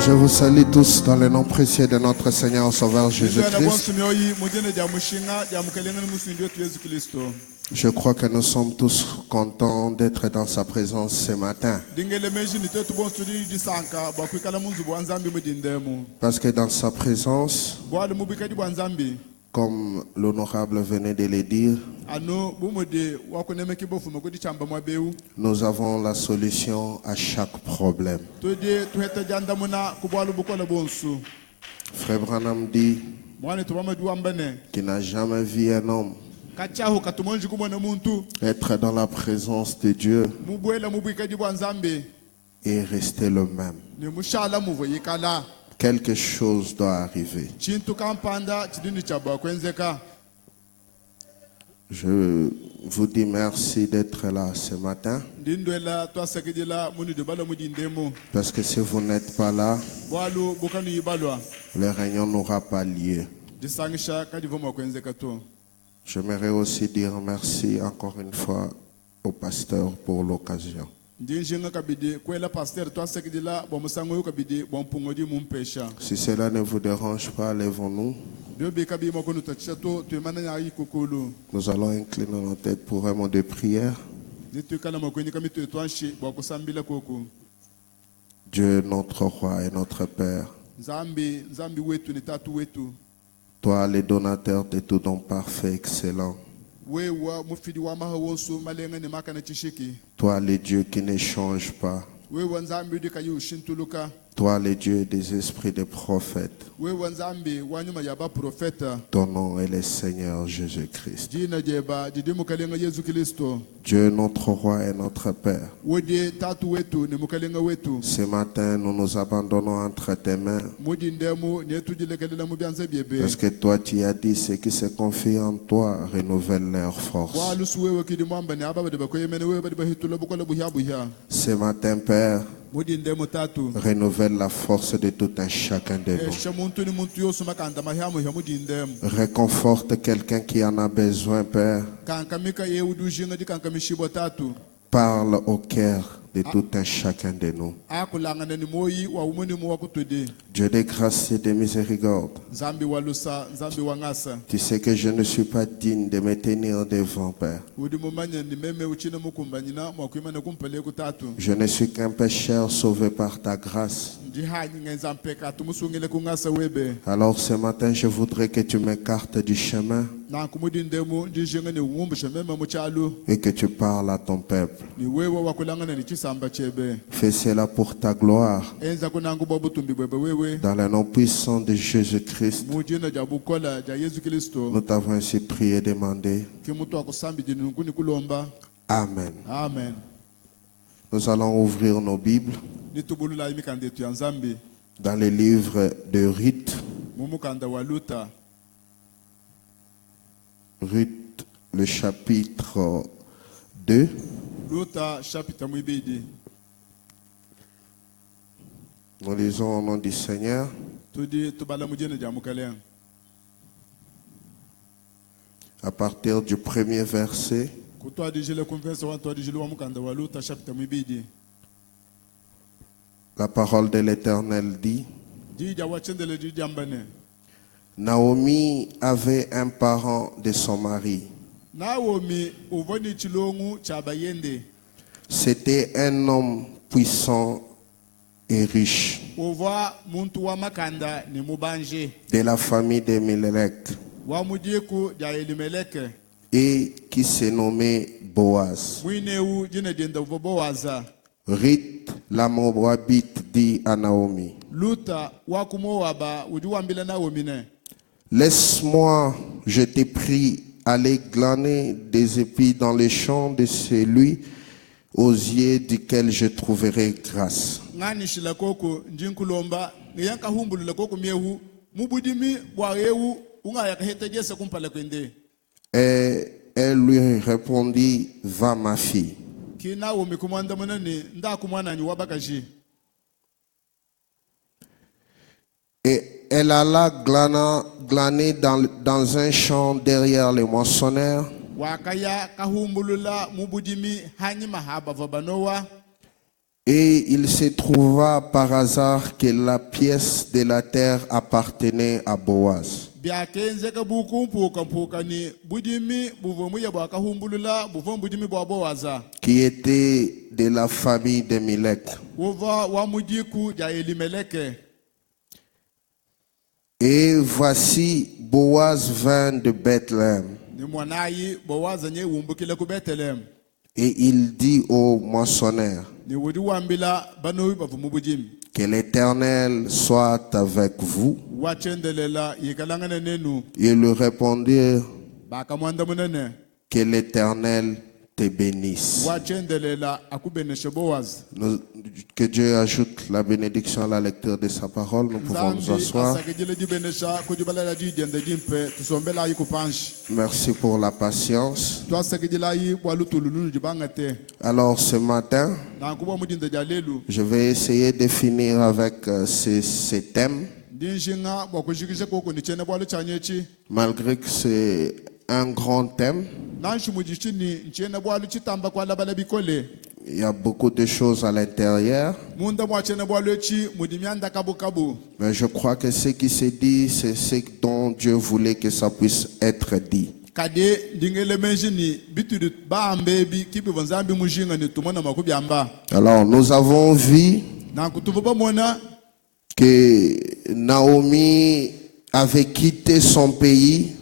Je vous salue tous dans le nom précieux de notre Seigneur Sauveur Jésus-Christ. Je crois que nous sommes tous contents d'être dans sa présence ce matin. Parce que dans sa présence, comme l'honorable venait de le dire, nous avons la solution à chaque problème. Frère Branham dit qu'il n'a jamais vu un homme être dans la présence de Dieu et rester le même. Quelque chose doit arriver. Je vous dis merci d'être là ce matin. Parce que si vous n'êtes pas là, le réunion n'aura pas lieu. J'aimerais aussi dire merci encore une fois au pasteur pour l'occasion. Si cela ne vous dérange pas, lèvons-nous. Nous allons incliner nos têtes pour un mot de prière. Dieu, notre roi et notre Père, toi, le donateur de tout don parfait, excellent. Toi, le Dieu qui ne change pas. Toi, le Dieu des esprits des prophètes. Ton nom est le Seigneur Jésus-Christ. Dieu, notre roi et notre Père. Ce matin, nous nous abandonnons entre tes mains. Parce que toi, tu as dit, ceux qui se confient en toi renouvellent leur force. Ce matin, Père, renouvelle la force de tout un chacun de nous. Réconforte quelqu'un qui en a besoin, Père. Parle au cœur de tout un chacun de nous. Dieu de grâce et de miséricorde, tu sais que je ne suis pas digne de me tenir devant, Père. Je ne suis qu'un pécheur sauvé par ta grâce. Alors ce matin, je voudrais que tu m'écartes du chemin et que tu parles à ton peuple. Fais cela pour ta gloire. Dans le nom puissant de Jésus-Christ, nous t'avons ainsi prié et demandé. Amen. Amen. Nous allons ouvrir nos Bibles dans le livre de Ruth. Ruth, le chapitre 2. Nous lisons au nom du Seigneur. À partir du premier verset. La parole de l'Éternel dit: Naomi avait un parent de son mari. C'était un homme puissant et riche, de la famille de Mélec, et qui se nommait Boaz. Ruth, la Moabite, dit à Naomi: Laisse-moi, je t'ai pris, aller glaner des épis dans les champs de celui aux yeux duquel je trouverai grâce. Et elle lui répondit: Va, ma fille. Et elle alla glaner dans un champ derrière les moissonneurs. Et il se trouva par hasard que la pièce de la terre appartenait à Boaz, qui était de la famille de Milek. Et voici, Boaz vint de Bethléem. Et il dit au moissonneur, que l'Éternel soit avec vous. Il lui répondit, que l'Éternel te bénisse. Que Dieu ajoute la bénédiction à la lecture de sa parole. Nous pouvons nous asseoir. Merci pour la patience. Alors ce matin, je vais essayer de finir avec ces thèmes, malgré que c'est un grand thème. Il y a beaucoup de choses à l'intérieur. Mais je crois que ce qui se dit, c'est ce dont Dieu voulait que ça puisse être dit. Alors nous avons vu que Naomi avait quitté son pays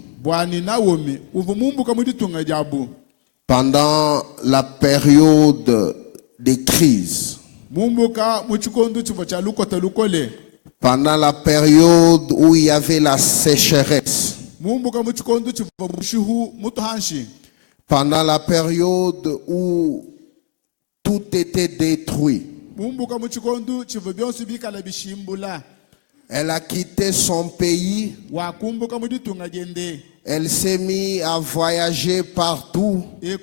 pendant la période de crise, pendant la période où il y avait la sécheresse, pendant la période où tout était détruit. Elle a quitté son pays. Elle s'est mise à voyager partout. Et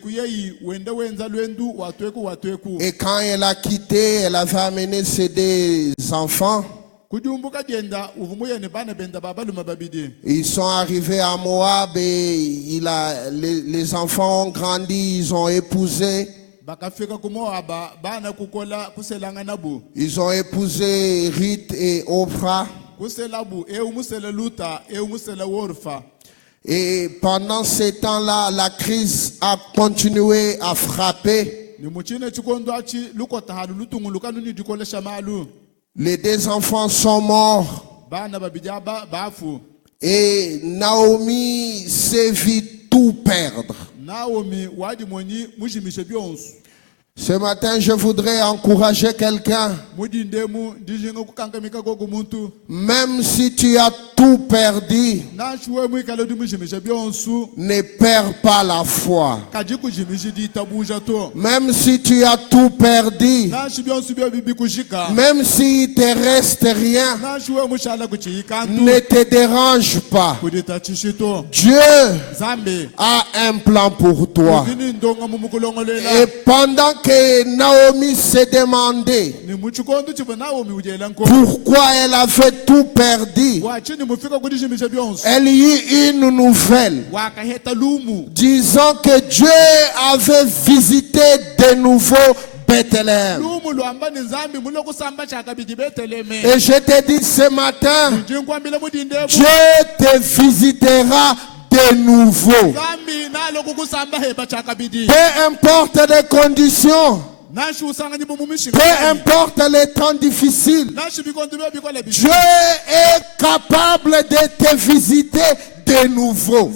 quand elle a quitté, elle avait amené ses deux enfants. Ils sont arrivés à Moab et les enfants ont grandi, ils ont épousé. Ils ont épousé Ruth et Oprah. Et pendant ces temps-là, la crise a continué à frapper. Les deux enfants sont morts. Et Naomi s'est vue tout perdre. Ce matin, je voudrais encourager quelqu'un. Même si tu as tout perdu, ne perds pas la foi. Même si tu as tout perdu, même s'il ne te reste rien, ne te dérange pas. Dieu a un plan pour toi. Et pendant que Naomi s'est demandé pourquoi elle avait tout perdu, elle eut une nouvelle disant que Dieu avait visité de nouveau Bethléem. Et je te dis ce matin, Dieu te visitera de nouveau. Peu importe les conditions, peu importe les temps difficiles, Dieu est capable de te visiter de nouveau.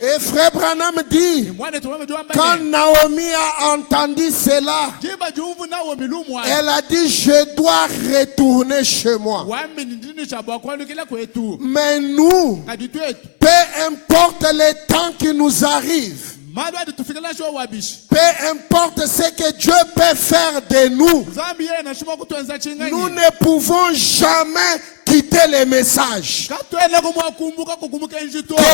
Et frère Branham dit, quand Naomi a entendu cela, elle a dit, je dois retourner chez moi. Mais nous, peu importe les temps qui nous arrivent, peu importe ce que Dieu peut faire de nous, nous ne pouvons jamais quitter les messages. Que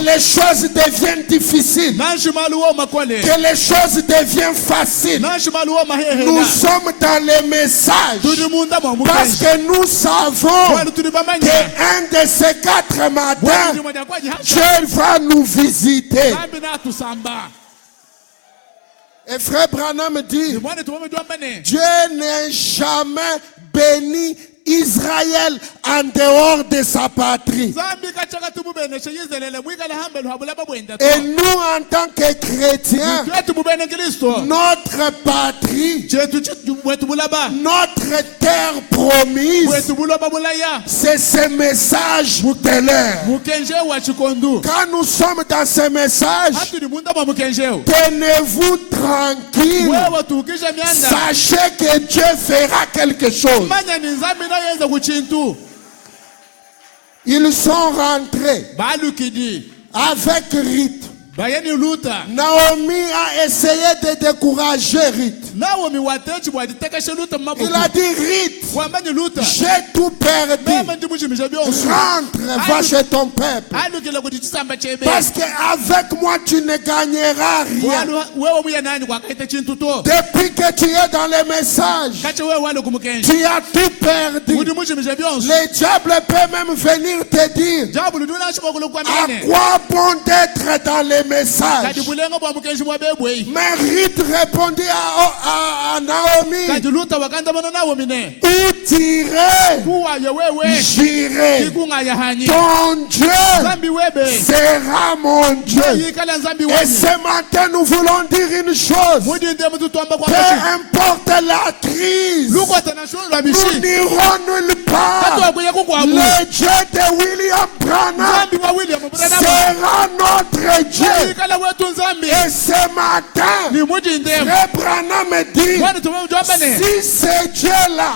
les choses deviennent difficiles, que les choses deviennent faciles, nous sommes dans les messages parce que nous savons qu'un de ces 4 matins, Dieu va nous visiter. Et frère Branham dit, Dieu n'est jamais béni Israël en dehors de sa patrie. Et nous, en tant que chrétiens, notre patrie, notre terre promise, c'est ce message de l'air. Quand nous sommes dans ce message, tenez-vous tranquille. Sachez que Dieu fera quelque chose. Ils sont rentrés avec Ruth. Naomi a essayé de décourager Ruth. Il a dit, Ruth, j'ai tout perdu. Rentre, va chez ton peuple. Parce qu'avec moi, tu ne gagneras rien. Depuis que tu es dans les messages, tu as tout perdu. Le diable peut même venir te dire, à quoi bon d'être dans les message. Mais Ruth répondit à Naomi, où t'irais, j'irai. Ton Dieu sera mon Dieu. Et ce matin, nous voulons dire une chose. Peu importe la crise, nous n'irons nulle part. Le Dieu de William Branham sera notre Dieu. Et ce matin, Frère Branham me dit, si ce Dieu-là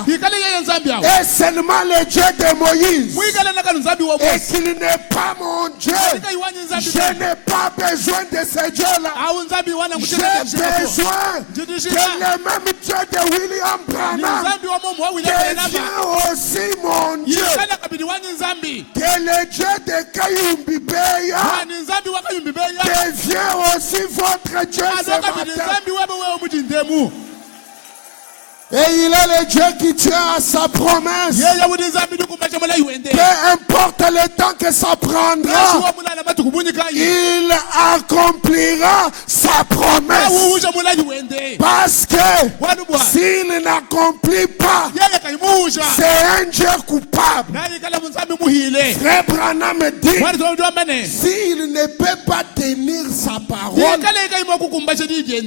est seulement le Dieu de Moïse, et qu'il n'est pas mon Dieu, je n'ai pas besoin de ce Dieu-là. J'ai besoin que le même Dieu de William Branham devient aussi mon Dieu. Que le Dieu de Kayumbi Beya devient aussi votre Dieu ce matin. Et il est le Dieu qui tient à sa promesse. Peu importe le temps que ça prendra, il accomplira sa promesse. Parce que s'il n'accomplit pas, c'est un Dieu coupable. Frère Branham dit, s'il ne peut pas tenir sa parole,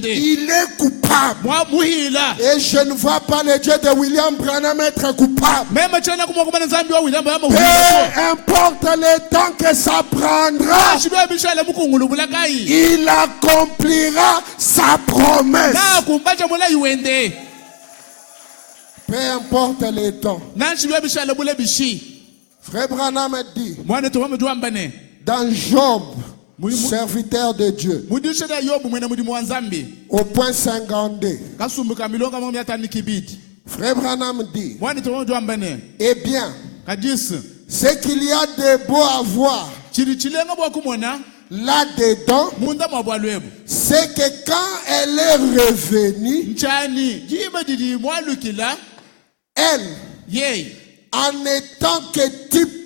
il est coupable. Et je ne vois pas le Dieu de William Branham être coupable. Peu importe le temps que ça prendra, il accomplira sa promesse. Peu importe le temps. Frère Branham dit, dans Job, serviteur de Dieu, au point 52, Frère Branham dit, eh bien, ce qu'il y a de beau à voir là-dedans, c'est que quand elle est revenue, elle, en étant que type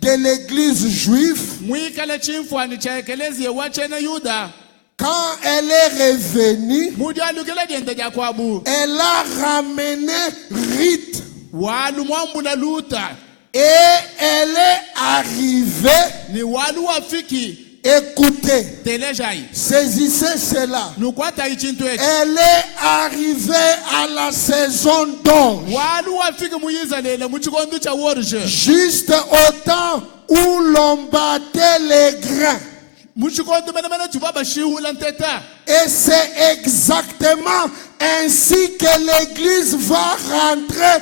de l'église juive, quand elle est revenue, elle a ramené Ruth. Et elle est arrivée. Écoutez, saisissez cela. Elle est arrivée à la saison d'orge. Juste au temps où l'on battait les grains. Et c'est exactement ainsi que l'Église va rentrer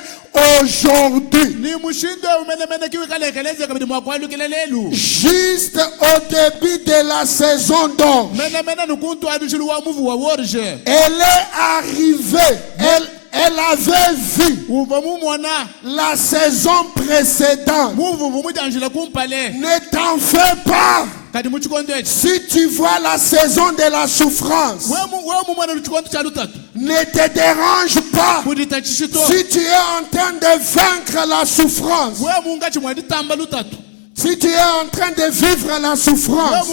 aujourd'hui. Juste au début de la saison d'orge. Elle est arrivée. Elle avait vu la saison précédente. Ne t'en fais pas. Si tu vois la saison de la souffrance, ne te dérange pas. Si tu es en train de vaincre la souffrance, Si tu es en train de vivre la souffrance,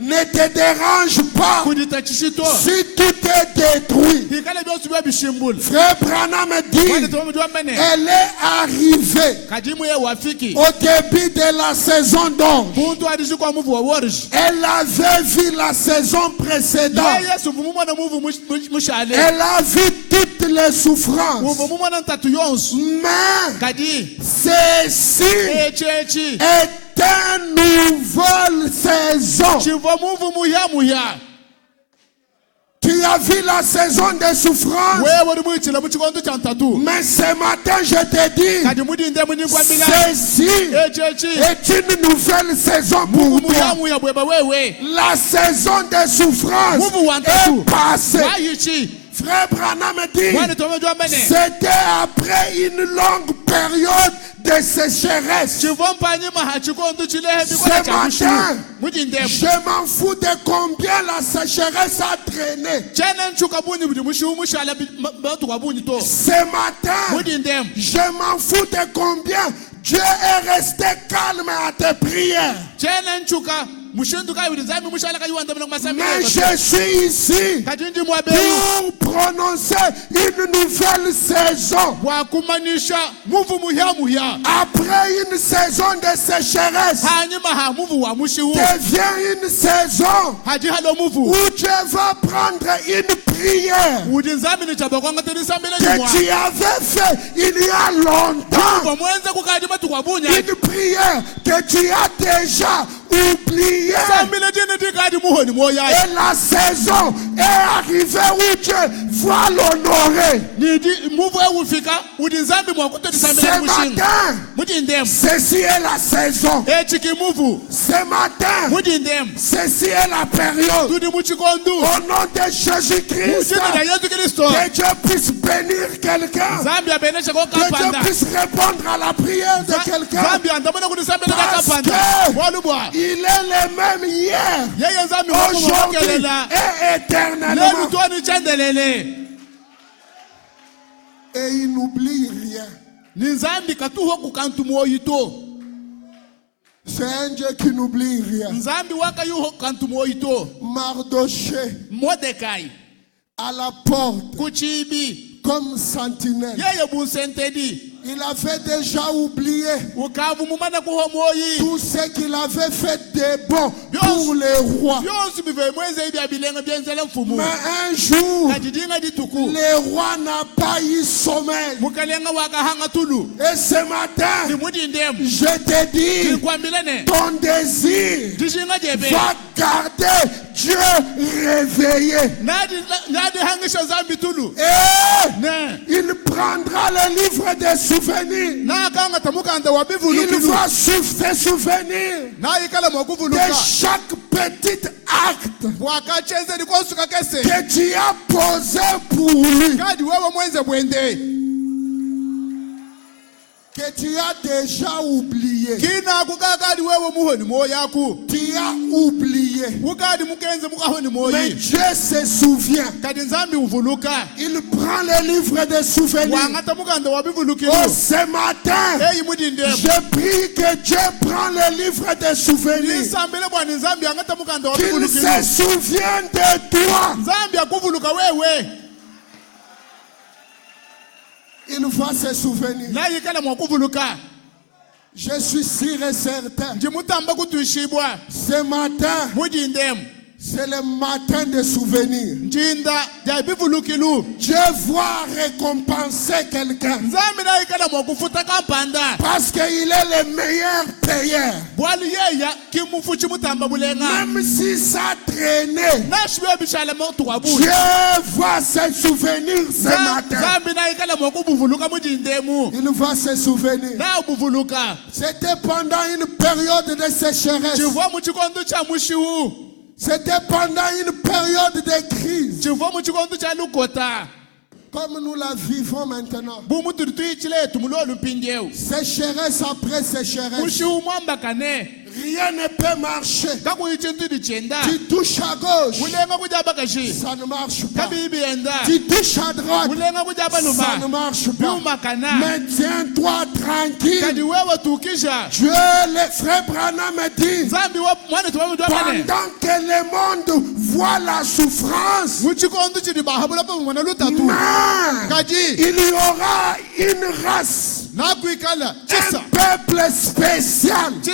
ne te dérange pas si tout est détruit. Frère Branham dit, elle est arrivée au début de la saison d'ombre. Elle avait vu la saison précédente. Elle a vu toutes les souffrances. Mais ceci est une nouvelle saison. Tu as vu la saison des souffrances. Mais ce matin, je te dis, ceci est une nouvelle saison pour toi. La saison des souffrances est passée. Frère Branham dit, c'était après une longue période de sécheresse. Ce matin, je m'en fous de combien la sécheresse a traîné. Ce matin, je m'en fous de combien Dieu est resté calme à tes prières. Mais je suis ici pour prononcer une nouvelle saison. Après une saison de sécheresse, devient une saison où Dieu va prendre une prière que tu avais fait il y a longtemps. Une prière que tu as déjà oubliée. Et la saison est arrivée où Dieu va l'honorer. Ce matin, ceci est la saison. Ce matin, ceci est la période. Au nom de Jésus-Christ, que Dieu puisse bénir quelqu'un. Que Dieu puisse répondre à la prière de quelqu'un. Parce qu'il est le même hier, aujourd'hui et éternellement. Et il n'oublie rien. C'est un Dieu qui n'oublie rien. Mardoché à la porte comme sentinelle. Il avait déjà oublié tout ce qu'il avait fait de bon pour les rois. Mais un jour, le roi n'a pas eu sommeil. Et ce matin, je te dis, ton désir va garder Dieu réveillé. Et il prendra le livre des souvenirs. Il va suivre ses souvenirs de chaque petit acte que tu as posé pour lui, que tu as déjà oublié. Tu as oublié. Mais Dieu se souvient. Il prend le livre des souvenirs. Oh, ce matin, je prie que Dieu prend le livre des souvenirs. Qu'il se souvienne de toi. Il va se souvenir. Je suis sûr et certain. Ce matin, c'est le matin de souvenirs. Dieu va récompenser quelqu'un. Parce qu'il est le meilleur payeur. Même si ça traînait, Dieu va se souvenir ce matin. Il va se souvenir. C'était pendant une période de sécheresse. C'était pendant une période de crise. Comme nous la vivons maintenant. Sécheresse après sécheresse. rien ne peut marcher. Tu touches à gauche, ça ne marche pas. Tu touches à droite, ça ne marche pas. Mais tiens-toi tranquille. Dieu, le frère Branham me dit, pendant que le monde voit la souffrance, il y aura une race, un peuple spécial qui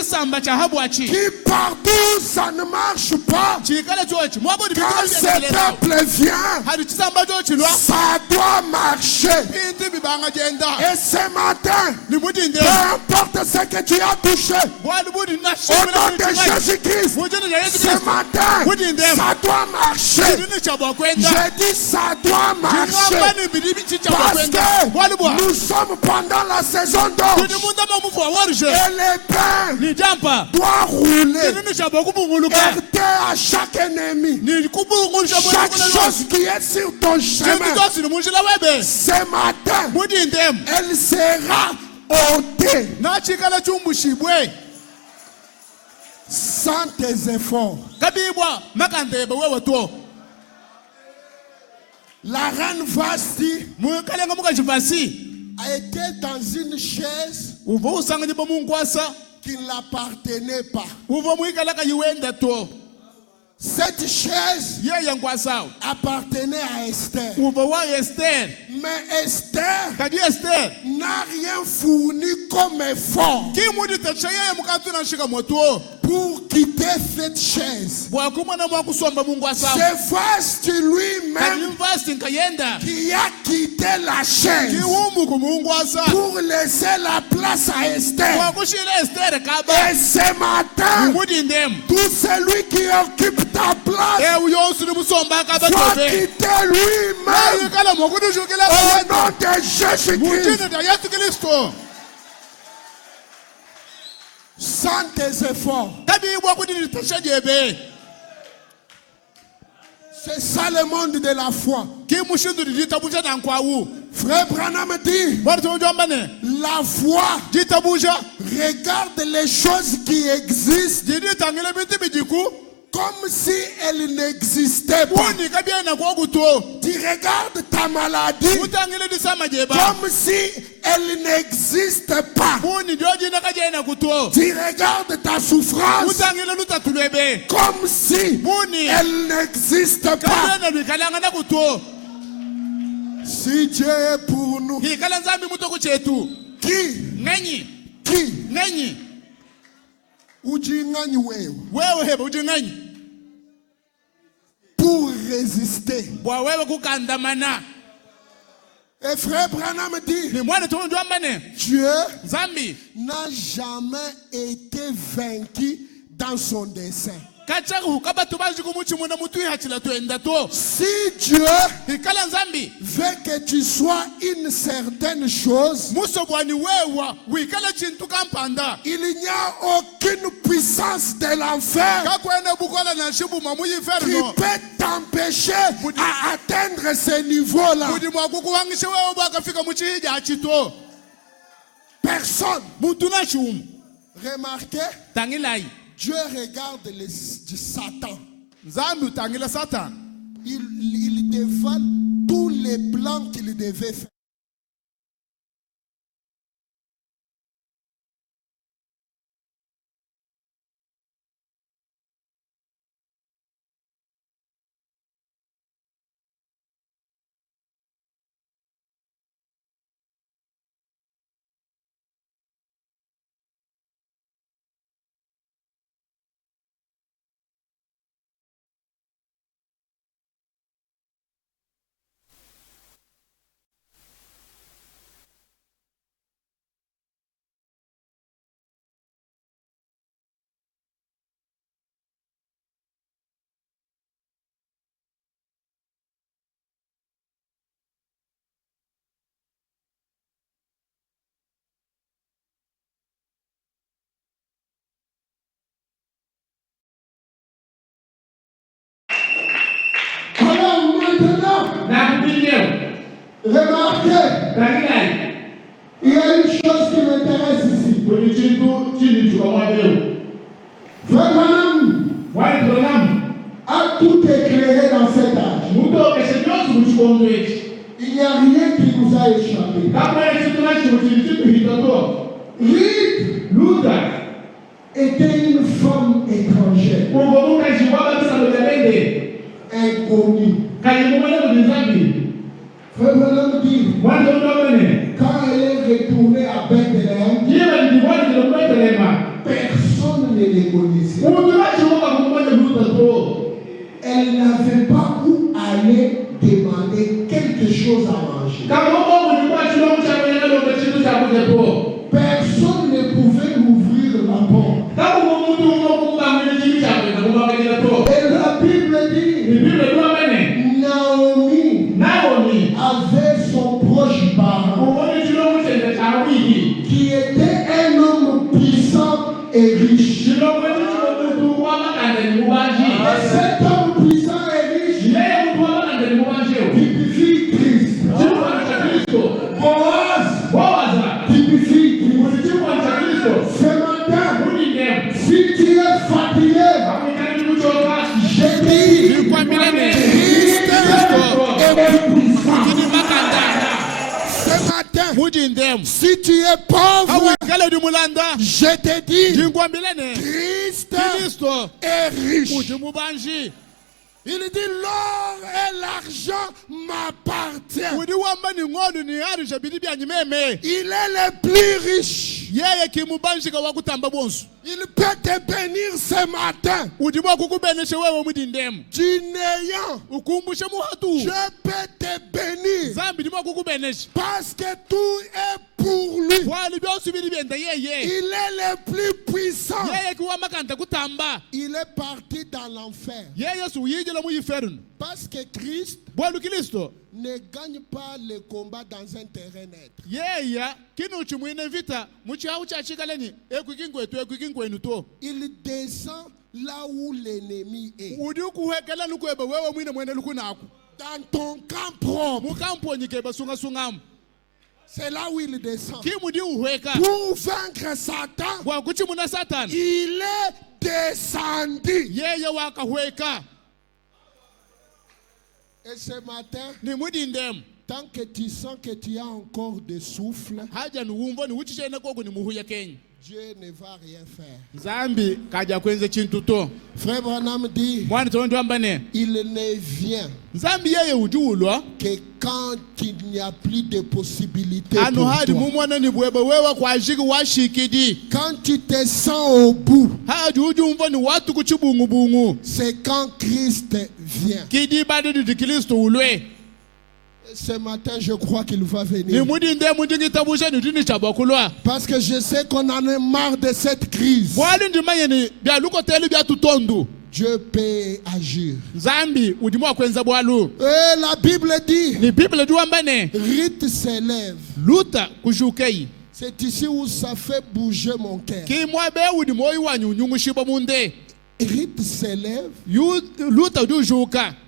partout ça ne marche pas. Quand ce peuple vient, ça doit marcher. Et ce matin, peu importe ce que tu as touché, au nom de Jésus-Christ, ce matin, ça doit marcher. Je dis ça doit marcher. Parce que nous sommes pendant la saison d'or. Et les pains doivent rouler. Heurter à chaque ennemi. Chaque chose qui est sur ton chemin, ce matin, elle sera ôtée. Sans tes efforts. La reine Vasti a été dans une chaise qui ne l'appartenait pas. Cette chaise appartenait à Esther. Mais Esther n'a rien fourni comme effort pour quitter cette chaise. C'est Vasti lui-même qui a quitté la chaise pour laisser la place à Esther. Et ce matin, tout celui qui occupe ta place doit quitter lui-même au nom de Jésus-Christ. Sans tes efforts. C'est ça le monde de la foi. Frère Branham dit, la foi regarde les choses qui existent comme si elles n'existaient pas. Tu regardes ta maladie comme si elle n'existe pas. Tu regardes ta souffrance comme si elle n'existe pas. Si Dieu est pour nous, qui pour résister. Et frère Branham dit, Dieu n'a jamais été vaincu dans son dessein. Si Dieu veut que tu sois une certaine chose, il n'y a aucune puissance de l'enfer qui peut t'empêcher à atteindre ce niveau-là. Personne. Remarquez, Dieu regarde du Satan. Il dévoile tous les plans qu'il devait faire. Remarquez, il y a une chose qui m'intéresse ici. Frère Branham a tout éclairé dans cet âge. Il n'y a rien qui nous a échappé. Ruth était une femme étrangère, inconnue. Frère Branham dit, quand elle est retournée à Bethléem, personne ne les connaissait. Elle n'avait pas où aller demander quelque chose à manger. Personne ne pouvait ouvrir la porte. Et la Bible dit, Naomi avait son proche parent qui était un homme puissant et riche. Et cet homme puissant et riche typifie Christ. Boaz typifie Christ. Ce matin, si tu es fatigué, j'ai dit Christ est puissant. Ce matin, si tu es pauvre, je te dis Christ est riche. Il dit l'or et l'argent m'appartiennent. Il est le plus riche. Il peut te bénir ce matin. Du néant, je peux te bénir. Parce que tout est pour lui. Il est le plus puissant. Il est parti dans l'enfer. Parce que Christ ne gagne pas le combat dans un terrain neutre. Il descend là où l'ennemi est. Dans ton camp propre. C'est là où il descend. Pour vaincre Satan, il est descendu. Et ce matin, tant que tu sens que tu as encore de souffle, Dieu ne va rien faire. Frère Branham dit, il ne vient que quand il n'y a plus de possibilités pour toi. Quand tu te sens au bout, c'est quand Christ vient. Ce matin, je crois qu'il va venir. Parce que je sais qu'on en est marre de cette crise. Dieu peut agir. Et la Bible dit, Ruth s'élève. C'est ici où ça fait bouger mon cœur. Ruth s'élève.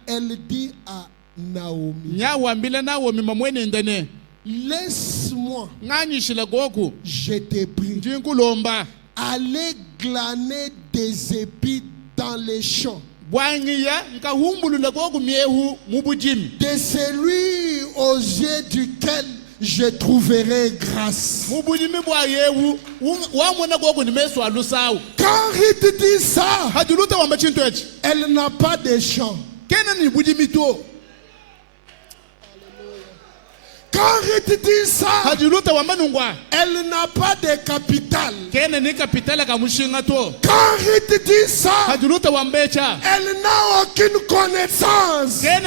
Elle dit à Naomi, laisse-moi, je te prie, aller glaner des épis dans les champs de celui aux yeux duquel je trouverai grâce. Quand Ruth dit ça, elle n'a pas de champ. Quand Ruth dit ça, elle n'a pas de capital. Quand Ruth dit ça, elle n'a aucune connaissance. Quand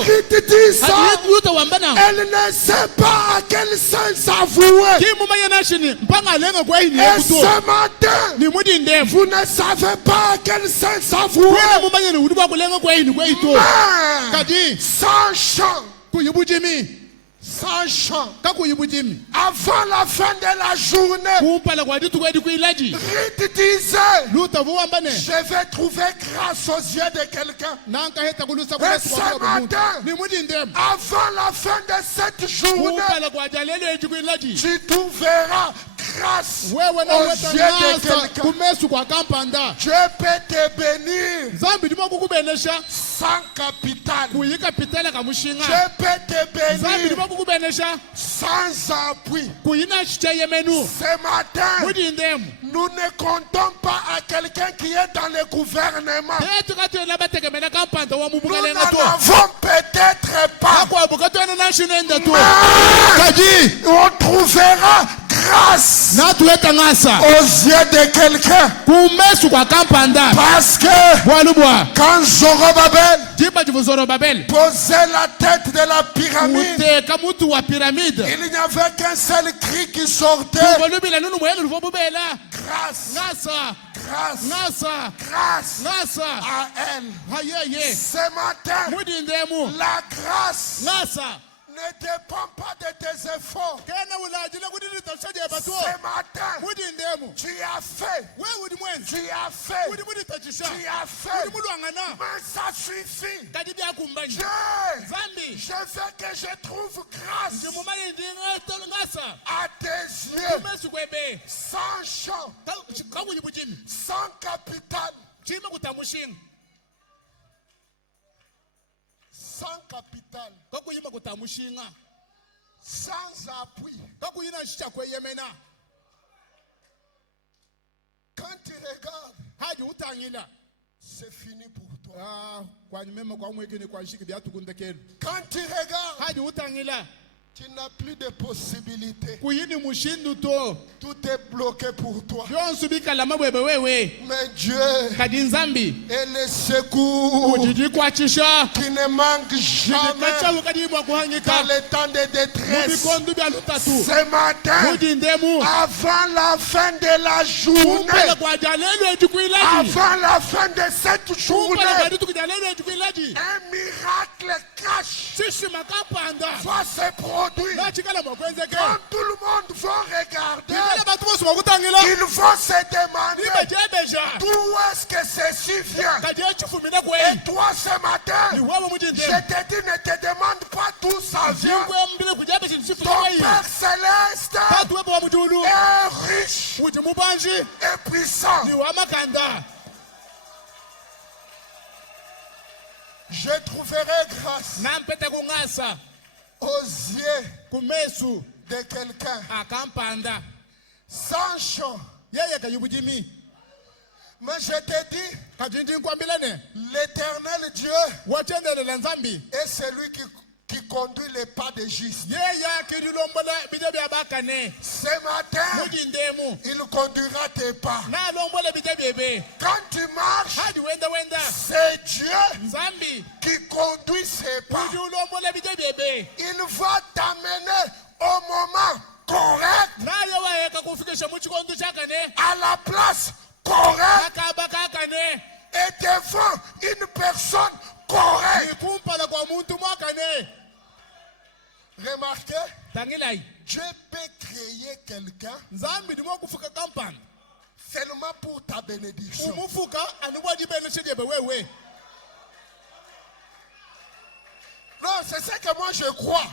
Ruth dit ça, elle ne sait pas à quel sens s'avouer. Et ce matin, vous ne savez pas à quel sens s'avouer. Mais sans chant, sans chant, avant la fin de la journée, Ruth disait, je vais trouver grâce aux yeux de quelqu'un. Et ce matin, avant la fin de cette journée, tu trouveras grâce aux yeux de quelqu'un. Dieu peut te bénir sans capital. Dieu peut te bénir sans appui. Ce matin, nous ne comptons pas à quelqu'un qui est dans le gouvernement. Nous n'en avons peut-être pas. Mais on trouvera grâce aux yeux de quelqu'un. Parce que quand Zorobabel posait la tête de la pyramide, il n'y avait qu'un seul cri qui sortait. Grâce à elle. Ce matin, la grâce ne dépend pas de tes efforts. Ce matin, tu as fait. Mais ça suffit. Dieu, je veux que je trouve grâce à tes yeux. Sans champ, sans capital. Sans capital, sans appui. Quand tu regardes, c'est fini pour toi. Quand tu regardes, tu n'as plus de possibilités. Tout est bloqué pour toi. Mais Dieu est le secours qui ne manque jamais dans les temps de détresse. Ce matin, avant la fin de la journée, avant la fin de cette journée, un miracle cache va se produire. Quand tout le monde va regarder, ils vont se demander d'où est-ce que ceci vient. Et toi ce matin, je te dis, ne te demande pas d'où ça vient. Ton Père Céleste est riche et puissant. Je trouverai grâce aux yeux de quelqu'un sans champ. Mais je te dis, l'éternel Dieu est celui qui conduit les pas des justes. Ce matin, il conduira tes pas. Quand tu marches, c'est Dieu qui conduit ses pas. Il va t'amener au moment correct, à la place correcte et devant une personne correcte. Remarquez, Dieu peut créer quelqu'un seulement pour ta bénédiction. Non, c'est ce que moi je crois.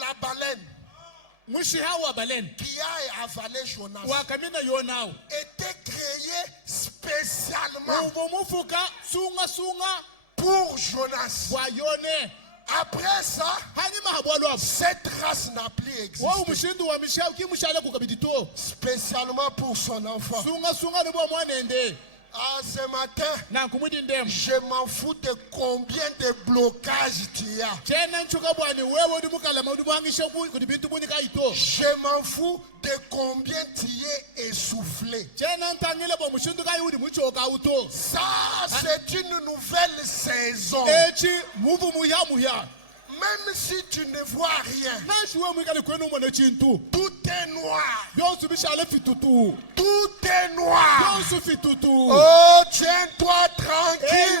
La baleine qui a avalé Jonas était créée spécialement pour Jonas. Après ça, cette race n'a plus existé. Spécialement pour son enfant. Ah, ce matin, je m'en fous de combien de blocages tu as. Je m'en fous de combien tu es essoufflé. Ça, c'est une nouvelle saison. Même si tu ne vois rien, tout est noir. Tout est noir. Oh, tiens-toi tranquille.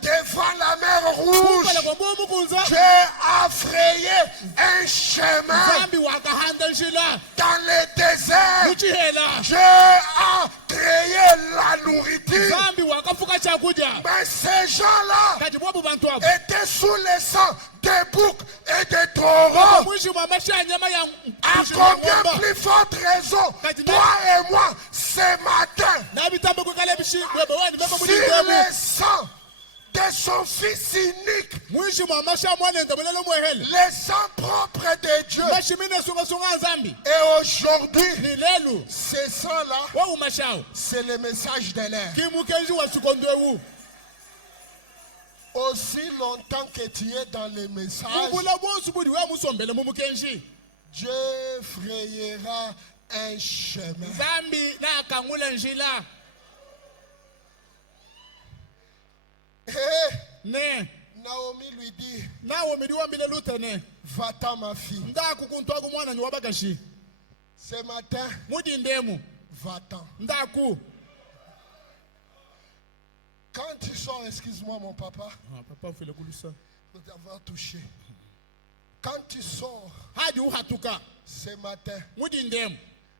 Devant la mer rouge, j'ai affrayé un chemin dans le désert. J'ai créé la nourriture. Mais ces gens-là étaient sous le sang des boucs et de taureaux, à combien plus forte raison, toi et moi, ce matin, si le sang de son fils unique, le sang propre de Dieu, et aujourd'hui, ce sang-là, c'est le message de l'air. Aussi longtemps que tu es dans les messages, Dieu frayera un chemin. Naomi lui dit, va-t'en ma fille. Ce matin, va-t'en. Quand tu sors, excuse-moi mon papa, pour t'avoir touché. Quand tu sors, ce matin,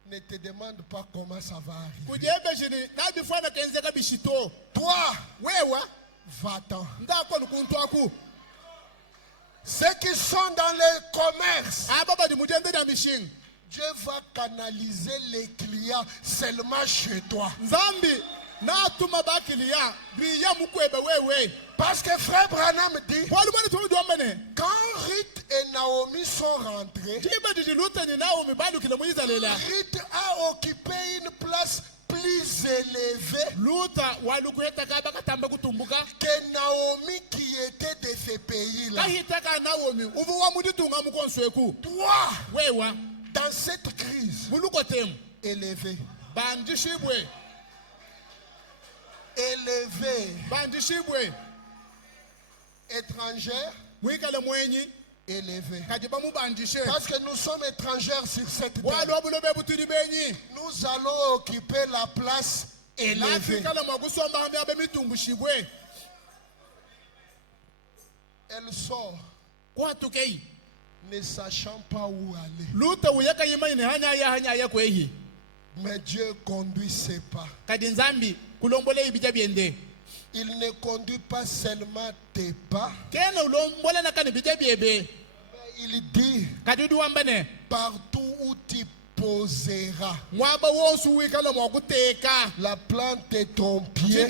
ne te demande pas comment ça va arriver. Toi, va-t'en. Ceux qui sont dans le commerce, Dieu va canaliser les clients seulement chez toi. Parce que frère Branham dit, quand Ruth et Naomi sont rentrés, Ruth a occupé une place plus élevée que Naomi qui était de ce pays-là. Toi, dans cette crise, élevé. Élevé, étrangère, élevé. Parce que nous sommes étrangers sur cette terre. Nous allons occuper la place élevée. Elle sort, ne sachant pas où aller. Mais Dieu conduit ses pas. Il ne conduit pas seulement tes pas, mais il dit partout où tu poseras la plante de ton pied,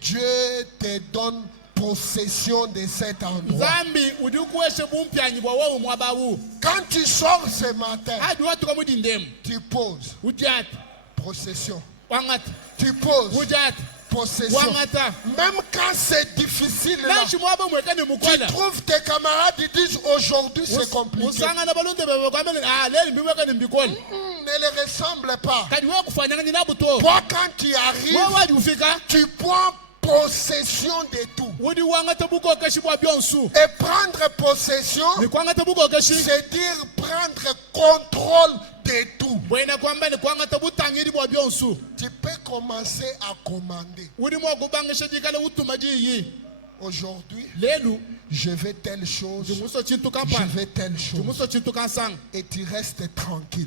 Dieu te donne possession de cet endroit. Quand tu sors ce matin, tu poses possession. Tu poses possession. Même quand c'est difficile, là, tu trouves tes camarades qui disent aujourd'hui c'est compliqué. Ne les ressemble pas. Toi, quand tu arrives, tu prends possession de tout. Et prendre possession, c'est dire prendre contrôle de tout. Tu peux commencer à commander. Aujourd'hui, je vais telle chose, je vais telle chose. Et tu restes tranquille.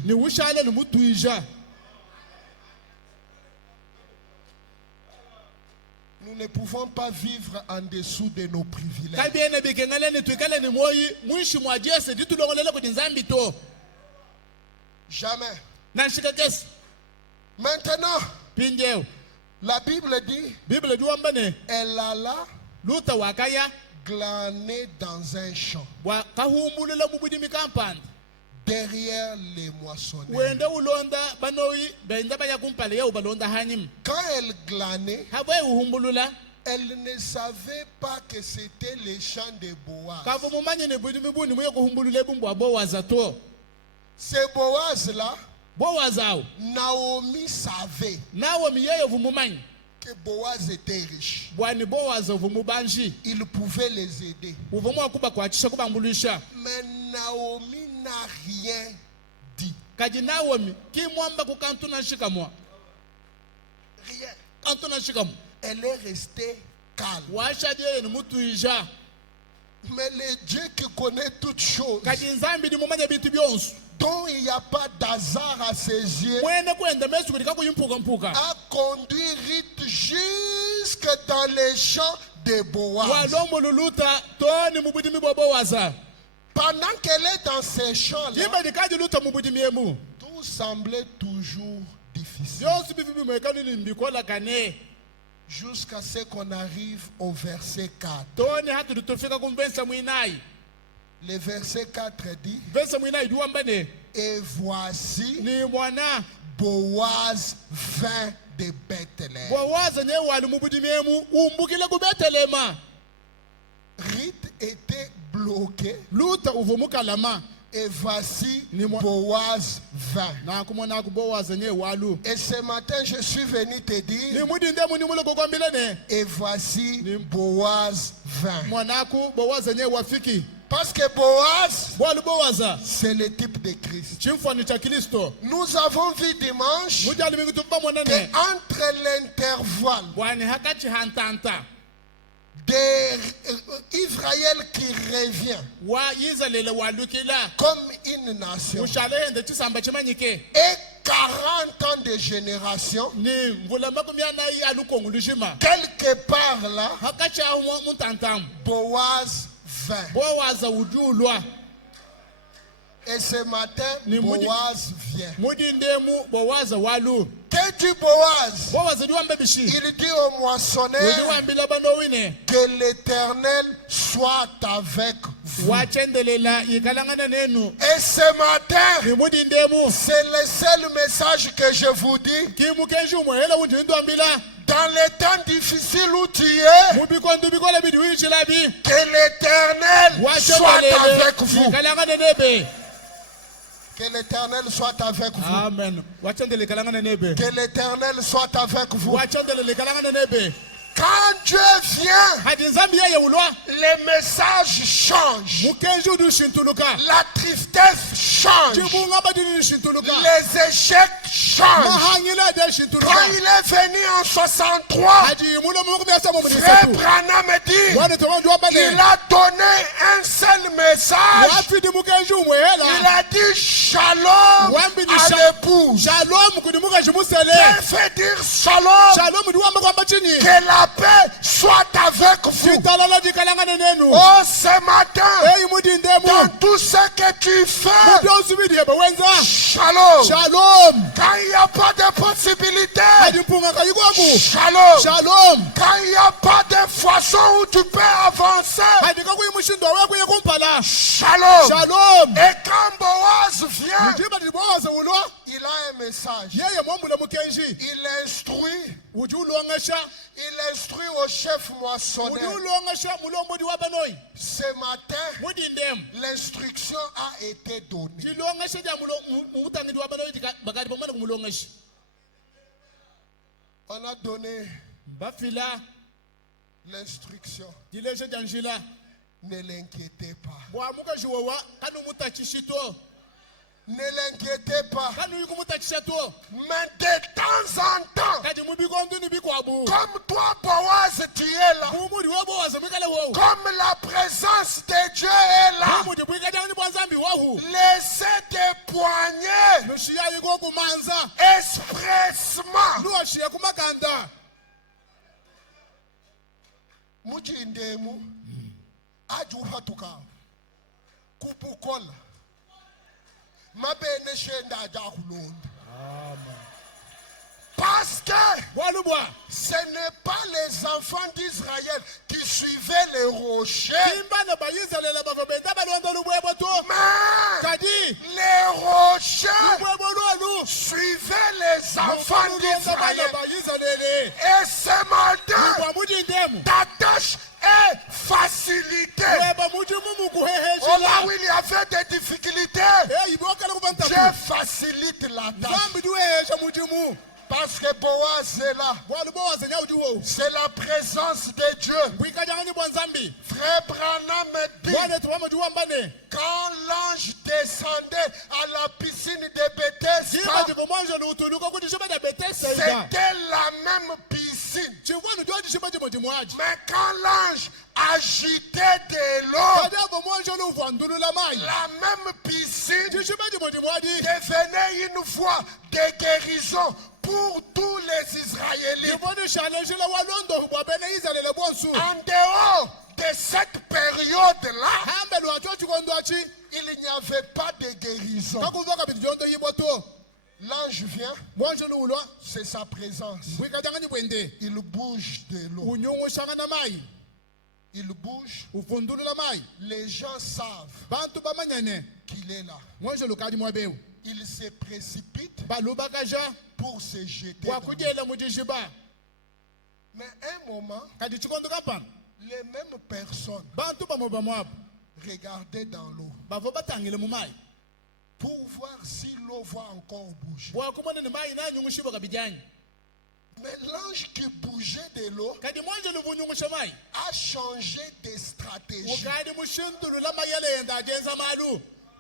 Nous ne pouvons pas vivre en dessous de nos privilèges. Jamais. Maintenant, la Bible dit, elle alla glaner dans un champ derrière les moissonneurs. Quand elle glanait, elle ne savait pas que c'était les champs de Boaz. C'est Boaz-là, Naomi savait que Boaz était riche. Il pouvait les aider. Mais Naomi n'a rien dit. Rien. Elle est restée calme. Mais le Dieu qui connaît toutes choses, dont il n'y a pas d'hasard à ses yeux, a conduit Ruth jusque dans les champs de Boaz. pendant qu'elle est dans ces champs-là, tout semblait toujours difficile. Jusqu'à ce qu'on arrive au verset 4. Le verset 4 dit: et voici, Boaz vint de Bethléem. Ruth était bloquée. Et voici, Boaz vint. Et ce matin, je suis venu te dire: et voici, Boaz vint. Parce que Boaz, c'est le type de Christ. Nous avons vu dimanche qu'entre l'intervalle d'Israël qui revient comme une nation et 40 ans de génération, quelque part là, Boaz vint. Et ce matin, Boaz vient. Que dit Boaz? Il dit au moissonneur que l'Éternel soit avec vous. Et ce matin, c'est le seul message que je vous dis. Dans les temps difficiles où tu es, que l'Éternel soit avec vous. Que l'Éternel soit avec vous. Amen. Que l'Éternel soit avec vous. Quand Dieu vient, les messages changent. La tristesse change. Les échecs changent. Quand il est venu en 63, Frère Branham me dit, il a donné un seul message. Il a dit shalom à l'épouse. Qu'est-ce fait dire shalom? Que la paix soit avec vous. Oh, ce matin, dans tout ce que tu fais, shalom. Quand il n'y a pas de possibilité, shalom. Quand il n'y a pas de façon où tu peux avancer, shalom. Et quand Boaz vient, il a un message. Il instruit au chef moissonneur. Ce matin, l'instruction a été donnée. On a donné l'instruction. Ne l'inquiétez pas. Ne l'inquiétez pas. Mais de temps en temps, comme toi, Boaz, tu es là. Comme la présence de Dieu est là. Laissez tes poignets expressement. Mujindemu ajuhatuka kupukola. Parce que ce n'est pas les enfants d'Israël qui suivaient les rochers, mais les rochers suivaient les enfants d'Israël. Et ce matin, ta tâche est facilitée. Oh là où il y avait des difficultés, Dieu facilite la tâche. Parce que Boaz est là. C'est la présence de Dieu. Frère Branham me dit, quand l'ange descendait à la piscine de Bethesda, c'était la même piscine. Mais quand l'ange agitait de l'eau, la même piscine devenait une voie de guérison pour tous les Israélites. En dehors de cette période-là, il n'y avait pas de guérison. L'ange vient, c'est sa présence. Il bouge de l'eau. Il bouge. Les gens savent qu'il est là. Il se précipite pour se jeter. Mais à un moment, les mêmes personnes regardaient dans l'eau pour voir si l'eau va encore bouger. Mais l'ange qui bougeait de l'eau a changé de stratégie.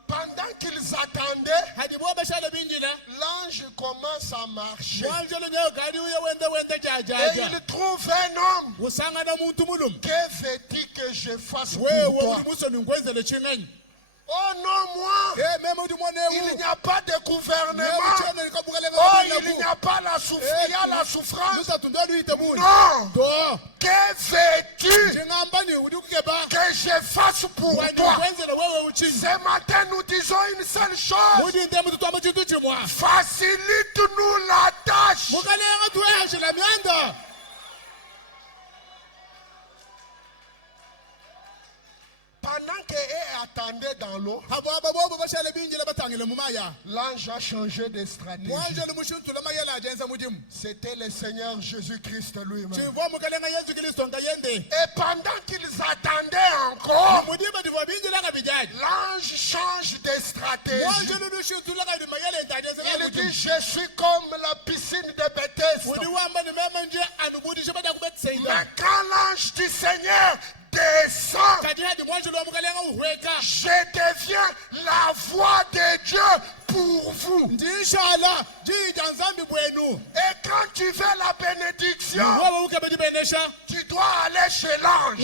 Pendant qu'ils attendaient, l'ange commence à marcher. Et il trouve un homme. Que veux-tu que je fasse pour toi? Oh non, moi, il n'y a pas de gouvernement. Oh, il n'y a pas la souffrance. Non. Que veux-tu que je fasse pour toi? Ce matin, nous disons une seule chose. Facilite-nous la tâche. Pendant qu'elle attendait dans l'eau, l'ange a changé de stratégie. C'était le Seigneur Jésus-Christ lui-même. Et pendant qu'ils attendaient encore, l'ange change de stratégie. Il dit, je suis comme la piscine de Bethesda. Mais quand l'ange du Seigneur descend, je deviens la voix de Dieu pour vous. Et quand tu veux la bénédiction, tu dois aller chez l'ange.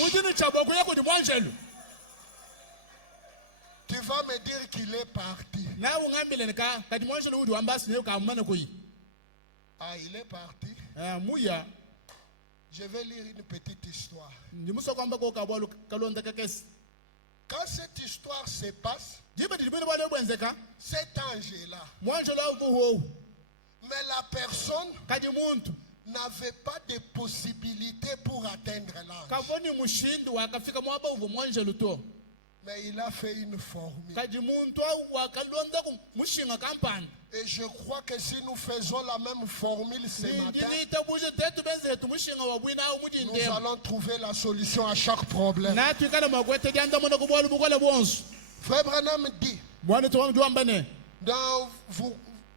Tu vas me dire qu'il est parti. Ah, il est parti. Je vais lire une petite histoire. Quand cette histoire se passe, cet ange est là. Mais la personne n'avait pas de possibilité pour atteindre l'ange. Mais il a fait une formule. Et je crois que si nous faisons la même formule ce matin, nous allons trouver la solution à chaque problème. Frère Branham dit,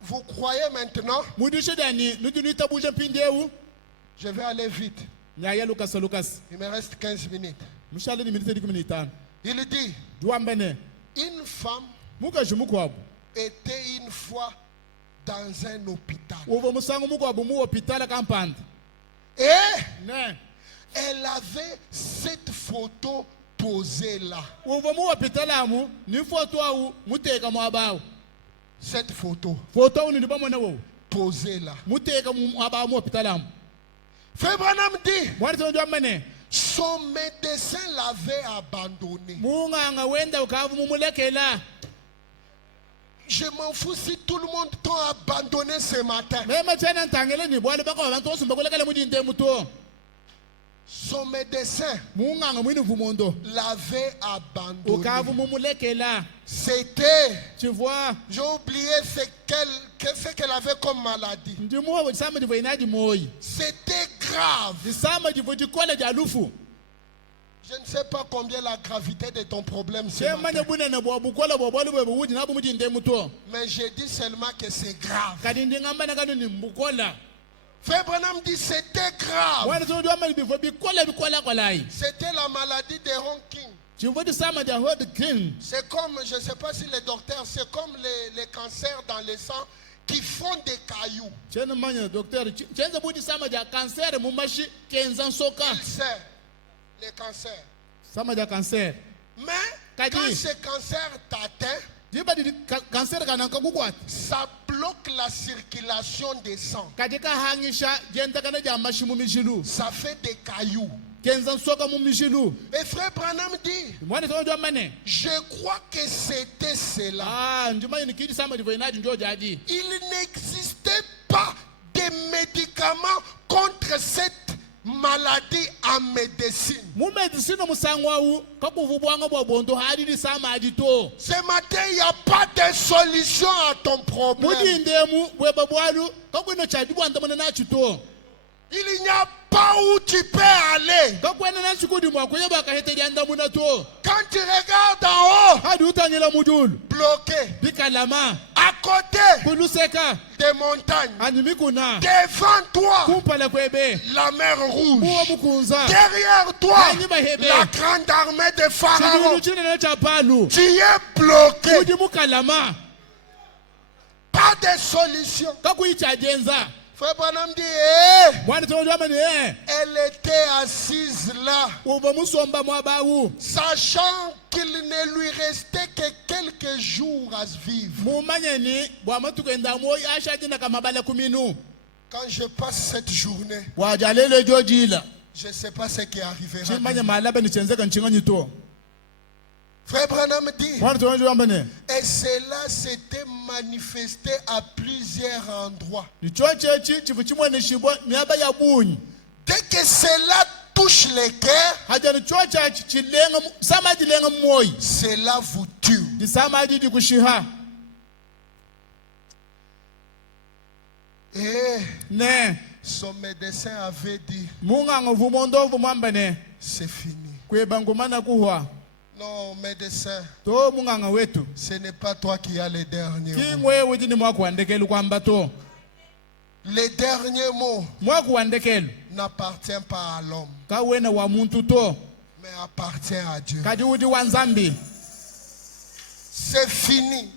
vous croyez maintenant? Je vais aller vite. Il me reste 15 minutes. Il dit, une femme était une fois dans un hôpital. Et elle avait cette photo posée là. Cette photo posée là. Frère Branham dit, son médecin l'avait abandonné. Je m'en fous si tout le monde t'a abandonné ce matin. Son médecin l'avait abandonné. C'était, j'ai oublié ce qu'elle avait comme maladie. C'était grave. Je ne sais pas combien la gravité de ton problème ce matin. Mais j'ai dit seulement que c'est grave. Frère Branham dit c'était grave. C'était la maladie de Hodgkin. C'est comme, je ne sais pas si les docteurs, c'est comme les cancers dans le sang qui font des cailloux. Il sait les cancers. Mais quand ce cancer t'atteint, Ça bloque la circulation des sangs. Ça fait des cailloux. Et frère Branham dit, je crois que c'était cela. Il n'existait pas de médicaments contre cette maladie en médecine. Ce matin, il n'y a pas de solution à ton problème. Il n'y a pas où tu peux aller. Quand tu regardes en haut, bloqué, à côté des montagnes, devant toi, la mer Rouge, derrière toi, la grande armée de Pharaon. Tu es bloqué. Pas de solution. Frère Branham dit, elle était assise là, sachant qu'il ne lui restait que quelques jours à vivre. Quand je passe cette journée, je ne sais pas ce qui est arrivé. Frère Branham dit, et cela s'était manifesté à plusieurs endroits. Dès que cela touche les cœurs, cela vous tue. Et son médecin avait dit, c'est fini. Non, médecin, ce n'est pas toi qui as les derniers mots. Les derniers mots n'appartiennent pas à l'homme, mais appartiennent à Dieu. C'est fini.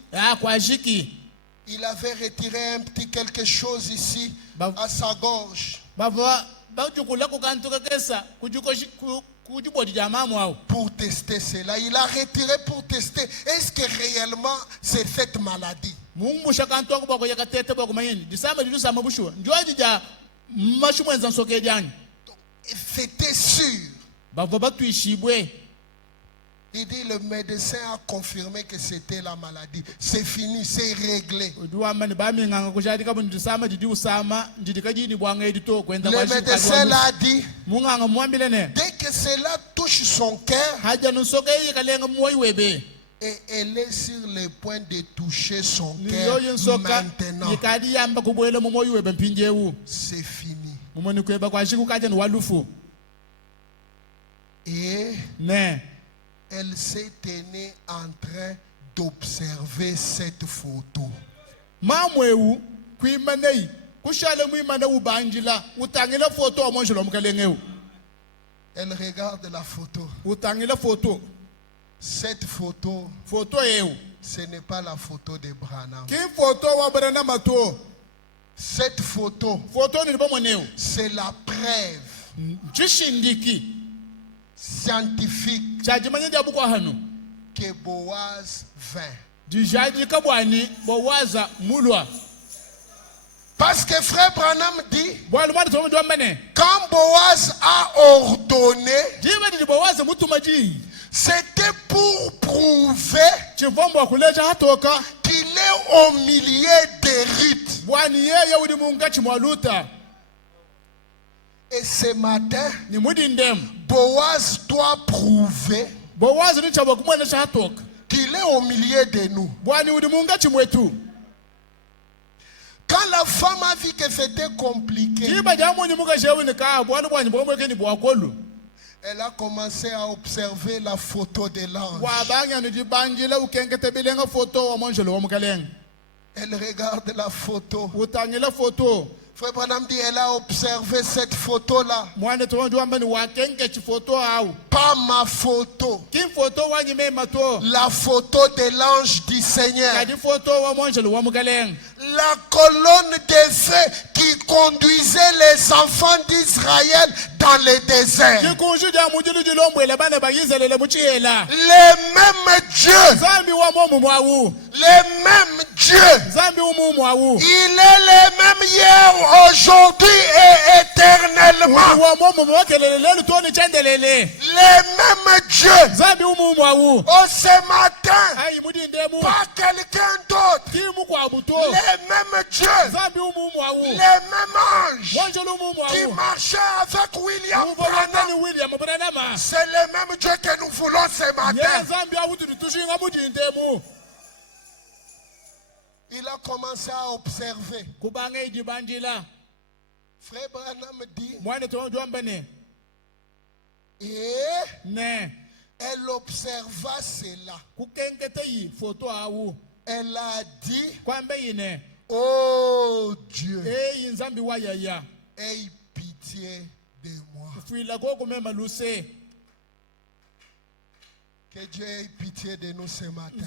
Il avait retiré un petit quelque chose ici à sa gorge pour tester cela. Il a retiré pour tester. Est-ce que réellement c'est cette maladie? C'était sûr. Il dit, le médecin a confirmé que c'était la maladie. C'est fini, c'est réglé. Le médecin l'a dit. Dès que cela touche son cœur, et elle est sur le point de toucher son cœur maintenant, c'est fini. Et elle s'est tenue en train d'observer cette photo. Elle regarde la photo. Cette photo, ce n'est pas la photo de Branham. Cette photo, c'est la preuve scientifique que Boaz vint. Parce que frère Branham dit, quand Boaz a ordonné, c'était pour prouver qu'il est au milieu des rites. Et ce matin, Boaz doit prouver qu'il est au milieu de nous. Quand la femme a vu que c'était compliqué, elle a commencé à observer la photo de l'ange. Elle regarde la photo. Frère Branham dit, elle a observé cette photo-là. Pas ma photo. La photo de l'ange du Seigneur. La colonne de feu qui conduisait les enfants d'Israël dans le désert. Le même Dieu. Le même Dieu. Il est le même hier, aujourd'hui et éternellement. Le même Dieu. Oh, ce matin, pas quelqu'un d'autre. Le même Dieu. Le même ange qui marchait avec William Branham. C'est le même Dieu que nous voulons ce matin. Il a commencé à observer. Frère Branham dit, et elle observa cela. Elle a dit, oh Dieu, aie pitié de moi. Que Dieu ait pitié de nous ce matin.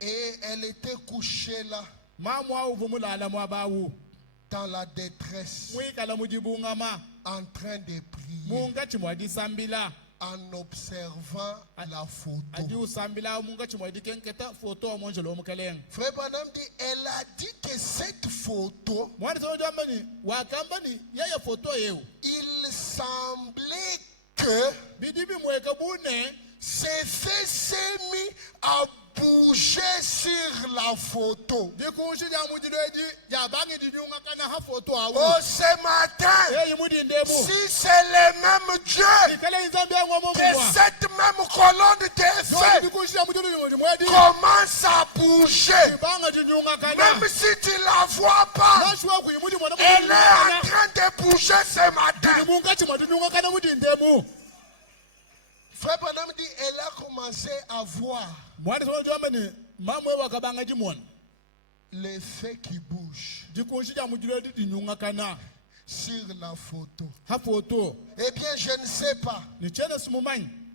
Et elle était couchée là, dans la détresse, en train de prier, en observant la photo. Frère Branham dit, elle a dit que cette photo, il semblait que ses fesses s'est mis à bouger sur la photo. Oh, ce matin, si c'est le même Dieu, que cette même colonne de feu commence à bouger, même si tu ne la vois pas, elle est en train de bouger ce matin. Frère Branham dit, elle a commencé à voir les faits qui bougent sur la photo. Eh bien, je ne sais pas.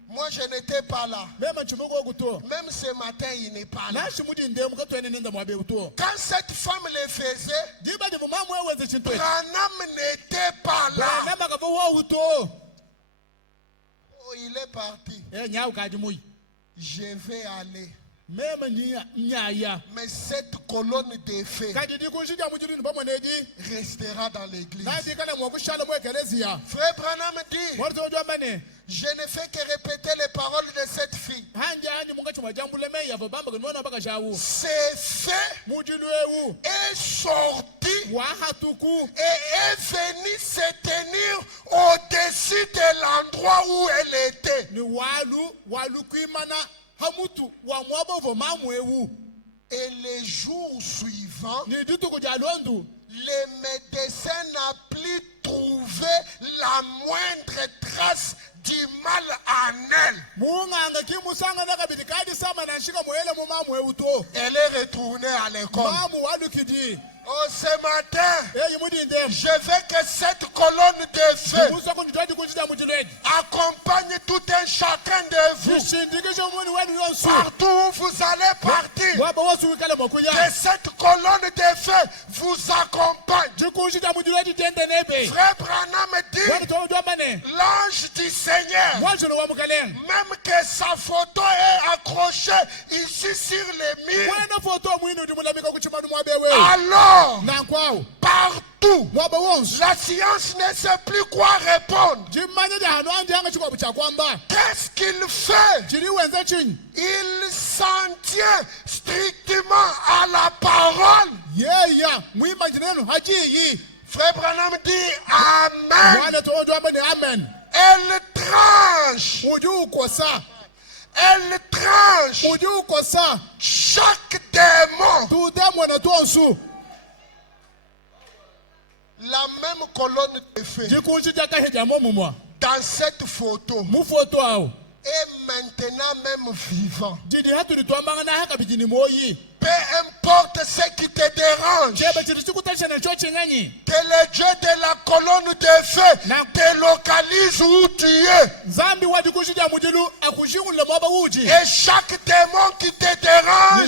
Moi, je n'étais pas là. Même ce matin, il n'est pas là. Quand cette femme le faisait, Branham n'était pas là. Oh, il est parti. Je vais aller. Mais cette colonne de feu restera dans l'église. Frère Branham dit, je ne fais que répéter les paroles de cette fille. C'est fait, est sorti et est venu se tenir au-dessus de l'endroit où elle était. Et les jours suivants, le médecin n'a plus trouvé la moindre trace du mal en elle. Elle est retournée à l'école. Oh, ce matin, je veux que cette colonne de feu accompagne tout un chacun de vous. Partout où vous allez partir, que cette colonne de feu vous accompagne. Frère Branham dit, l'ange du Seigneur, même que sa photo est accrochée ici sur les murs, alors partout, la science ne sait plus quoi répondre. Qu'est-ce qu'il fait? Il s'en tient strictement à la parole. Frère Branham dit Amen. Elle tranche. Elle tranche chaque démon. La même colonne de feu dans cette photo est maintenant même vivant. Peu importe ce qui te dérange, que le Dieu de la colonne de feu te localise où tu es. Et chaque démon qui te dérange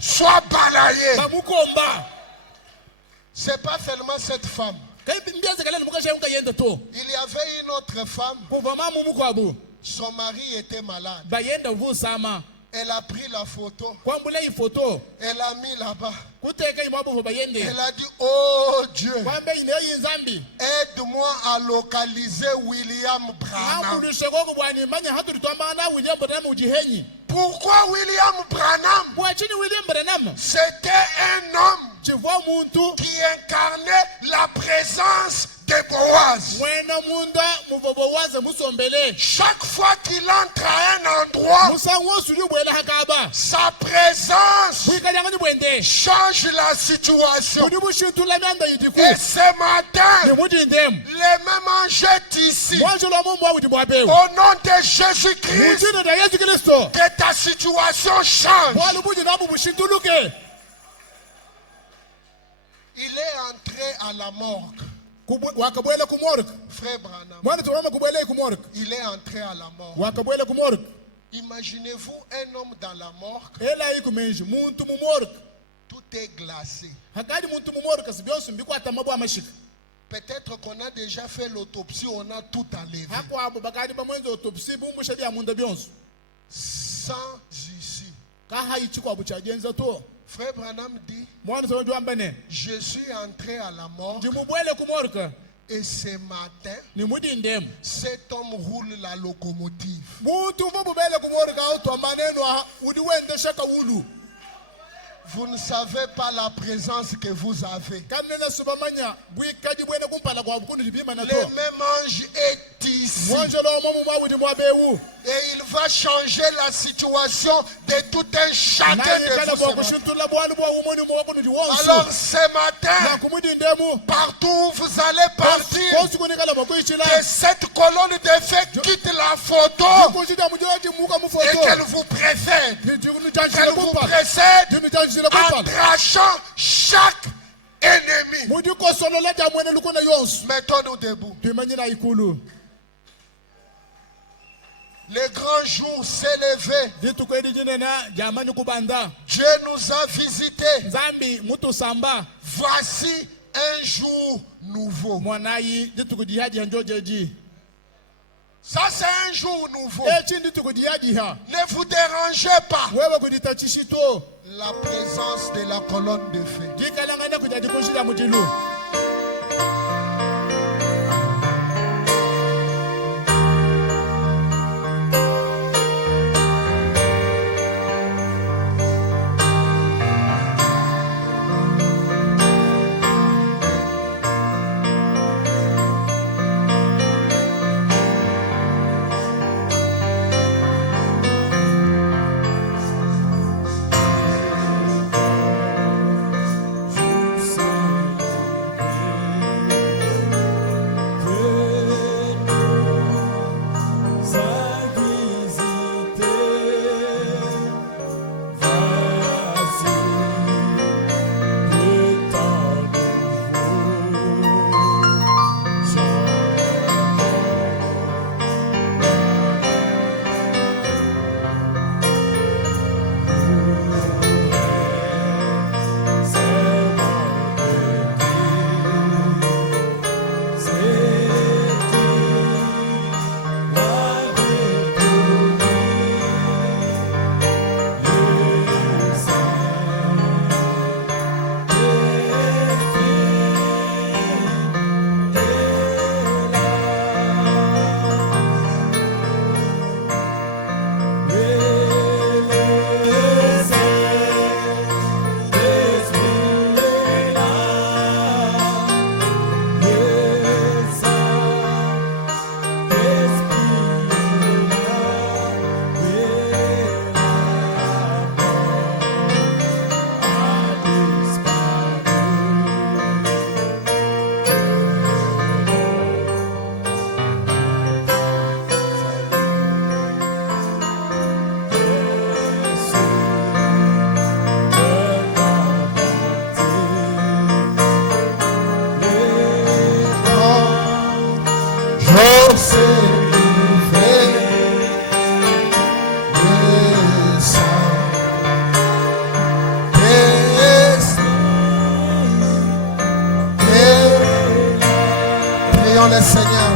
soit balayé. C'est pas seulement cette femme. Il y avait une autre femme. Son mari était malade. bayenda vusama Elle a pris la photo. kwambula ifoto Elle a mis là-bas. kuteka imabuvu bayende Elle a dit, oh Dieu, kwambe ineyo inzambi aide-moi à localiser William Branham. akudushe koko bwani manya haturi twamana William Branham ujihenyi. Pourquoi William Branham? Bwachini William Branham C'était un homme chivwa muntu qui incarnait la présence de Boaz. mwena munda muvobowaze musombele Chaque fois qu'il entre à un endroit, musango suli bwela hakaba sa présence bwikanyangani bwende change la situation. budi bushintu lamyanda yidiku Et ce matin, nemudi ndemu les mêmes anges ici, mwanjo lwa Mungu awudi mwabewu au nom de Jésus-Christ, mutino na Yesu Kristo que ta situation change. bwali budi nabu bushintuluke. Il est entré à la morgue. Wakabwele kumorg Frère Branham, mwana tuwama kubwele kumorg il est entré à la morgue. wakabwele kumorg Imaginez-vous un homme dans la morgue, ela ikumenji muntu mumorg tout est glacé. hakadi muntu mumorg kasibyonso mbikwata mabu amashika Peut-être qu'on a déjà fait l'autopsie, on a tout enlevé. hako abo bakadi bamwenza autopsi bumbusha bya munda byonso Sans ici. kahayichiko abo chagenza to Frère Branham dit, mwana sonjo ambane je suis entré à la morgue jimubwele kumorg et ce matin, ni mudi ndemu cet homme roule la locomotive. muntu vububele kumorg auto maneno udi wende shaka wulu Vous ne savez pas la présence que vous avez. kanena subamanya bwikaji bwene kumpala kwa bukunu dibima na Le to même ange est ici. mwanjo lo momu mwawudi mwabewu Et il va changer la situation de tout un chacun de vous. Alors ce matin, partout où vous allez partir, que cette colonne de feu quitte la photo et qu'elle vous précède. Qu'elle vous précède en trachant chaque ennemi. Mettons-nous debout. Le grand jour s'est levé. Dieu nous a visités. Voici un jour nouveau. Ça c'est un jour nouveau. Ne vous dérangez pas. La présence de la colonne de feu. Prions le Seigneur.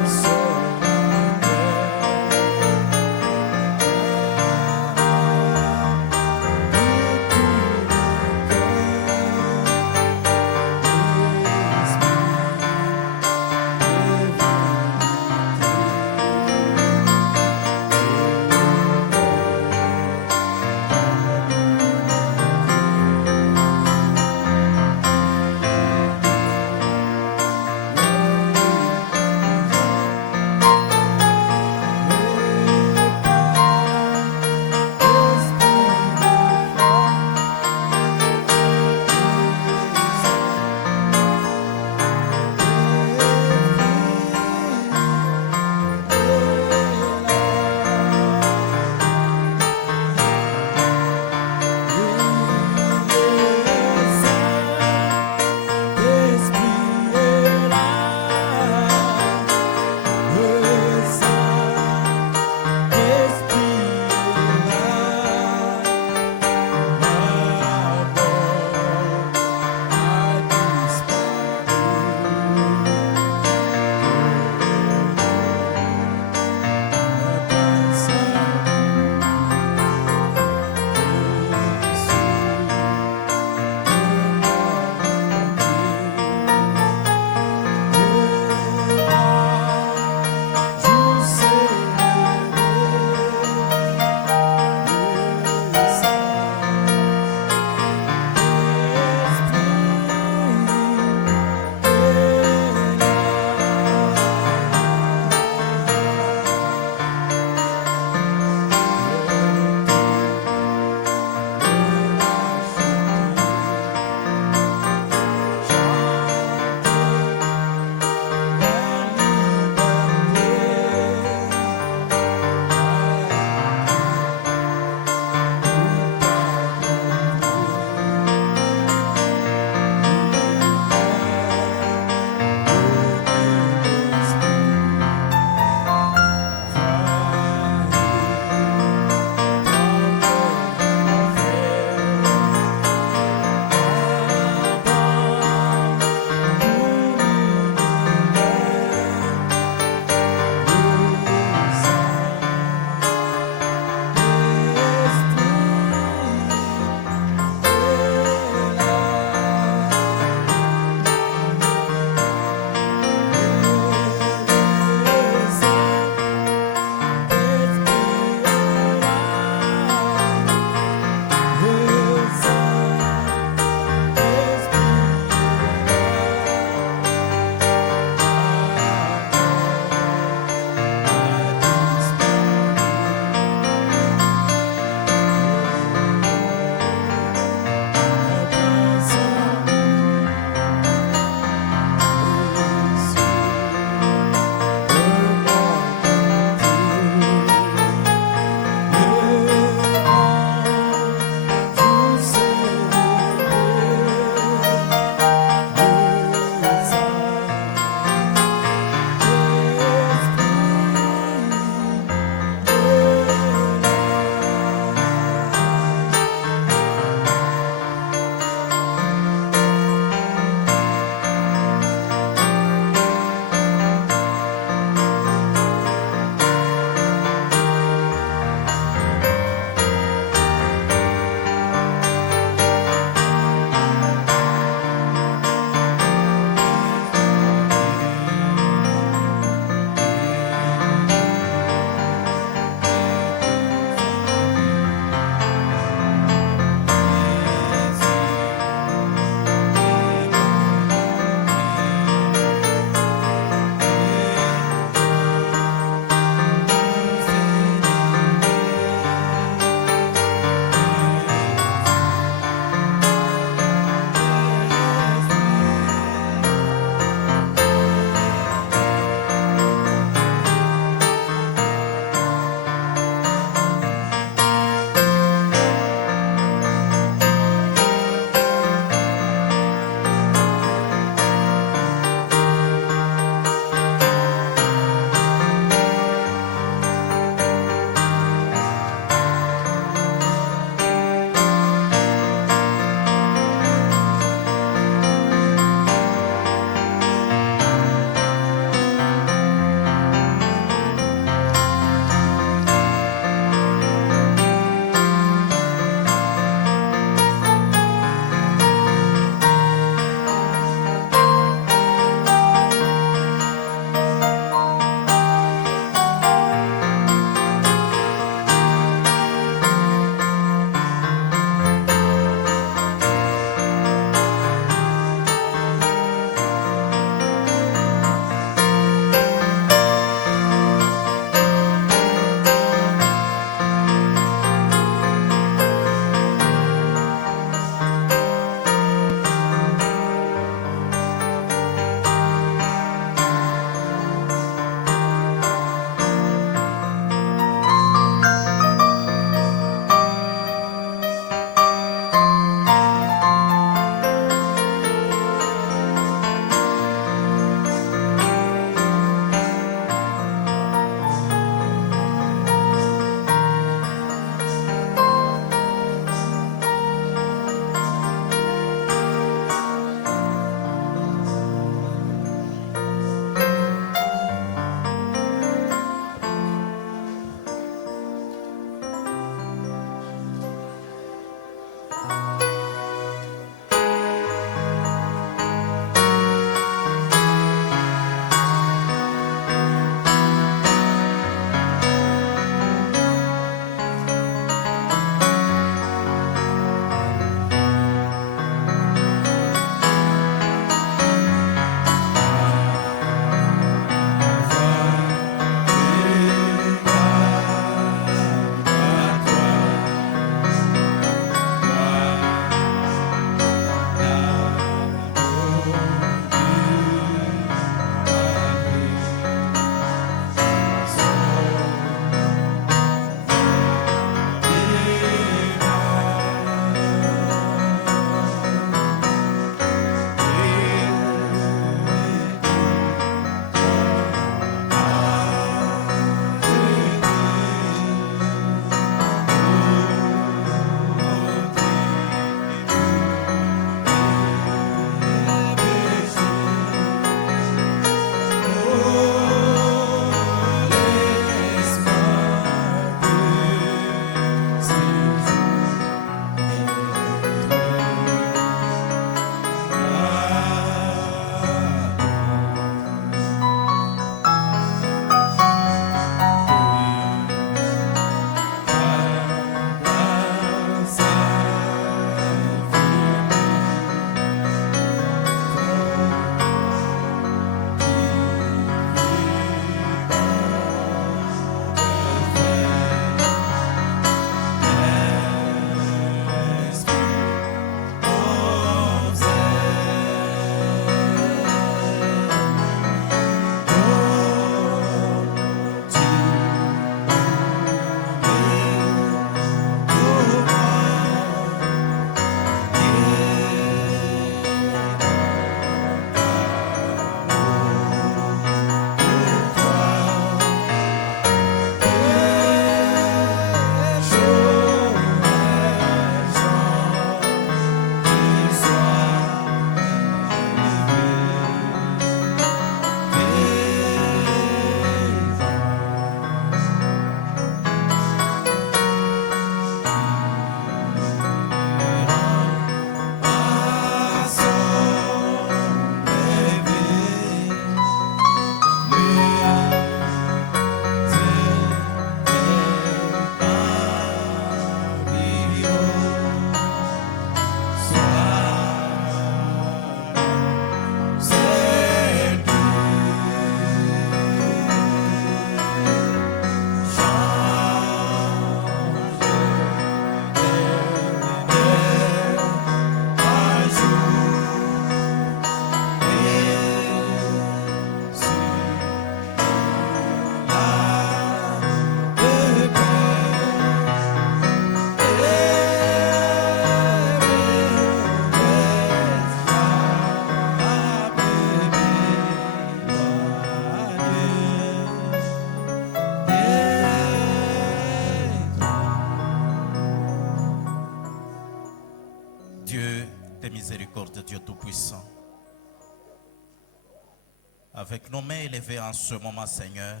Avec nos mains élevées en ce moment, Seigneur,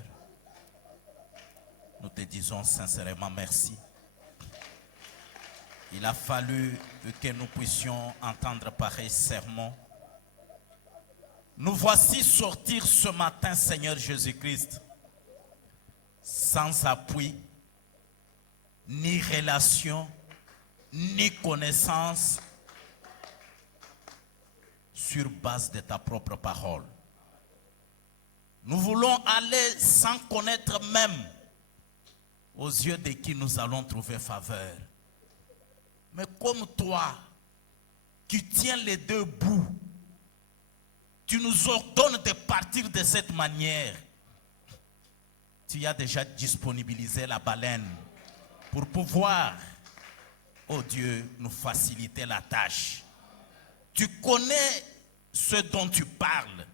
nous te disons sincèrement merci. Il a fallu que nous puissions entendre pareil sermon. Nous voici sortir ce matin, Seigneur Jésus-Christ, sans appui, ni relation, ni connaissance, sur base de ta propre parole. Nous voulons aller sans connaître même aux yeux de qui nous allons trouver faveur. Mais comme toi, qui tiens les deux bouts, tu nous ordonnes de partir de cette manière. Tu as déjà disponibilisé la baleine pour pouvoir, oh Dieu, nous faciliter la tâche. Tu connais ce dont tu parles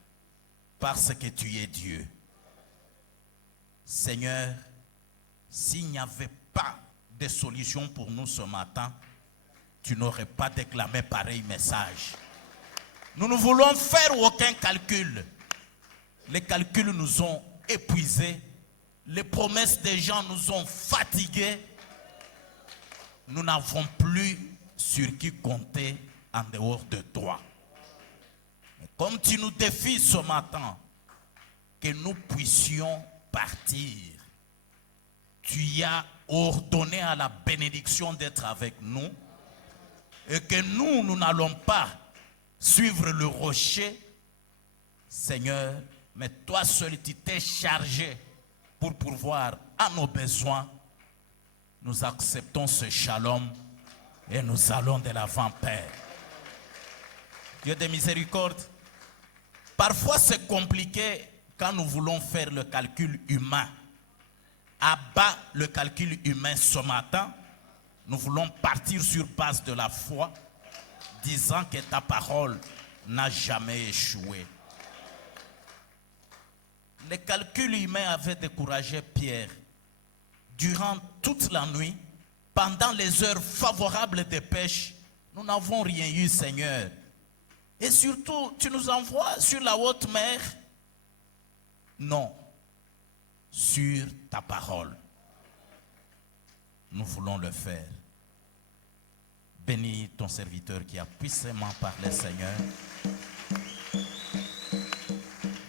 parce que tu es Dieu. Seigneur, s'il n'y avait pas de solution pour nous ce matin, tu n'aurais pas déclamé pareil message. Nous ne voulons faire aucun calcul. Les calculs nous ont épuisés. Les promesses des gens nous ont fatigués. Nous n'avons plus sur qui compter en dehors de toi. Mais comme tu nous défies ce matin, que nous puissions partir, tu as ordonné à la bénédiction d'être avec nous et que nous n'allons pas suivre le rocher, Seigneur, mais toi seul tu t'es chargé pour pourvoir à nos besoins. Nous acceptons ce shalom et nous allons de l'avant, Père. Dieu de miséricorde, parfois c'est compliqué quand nous voulons faire le calcul humain. Abat le calcul humain ce matin. Nous voulons partir sur base de la foi, disant que ta parole n'a jamais échoué. Les calculs humains avaient découragé Pierre. Durant toute la nuit, pendant les heures favorables de pêche, nous n'avons rien eu, Seigneur. Et surtout, tu nous envoies sur la haute mer? Non, sur ta parole. Nous voulons le faire. Bénis ton serviteur qui a puissamment parlé, Seigneur.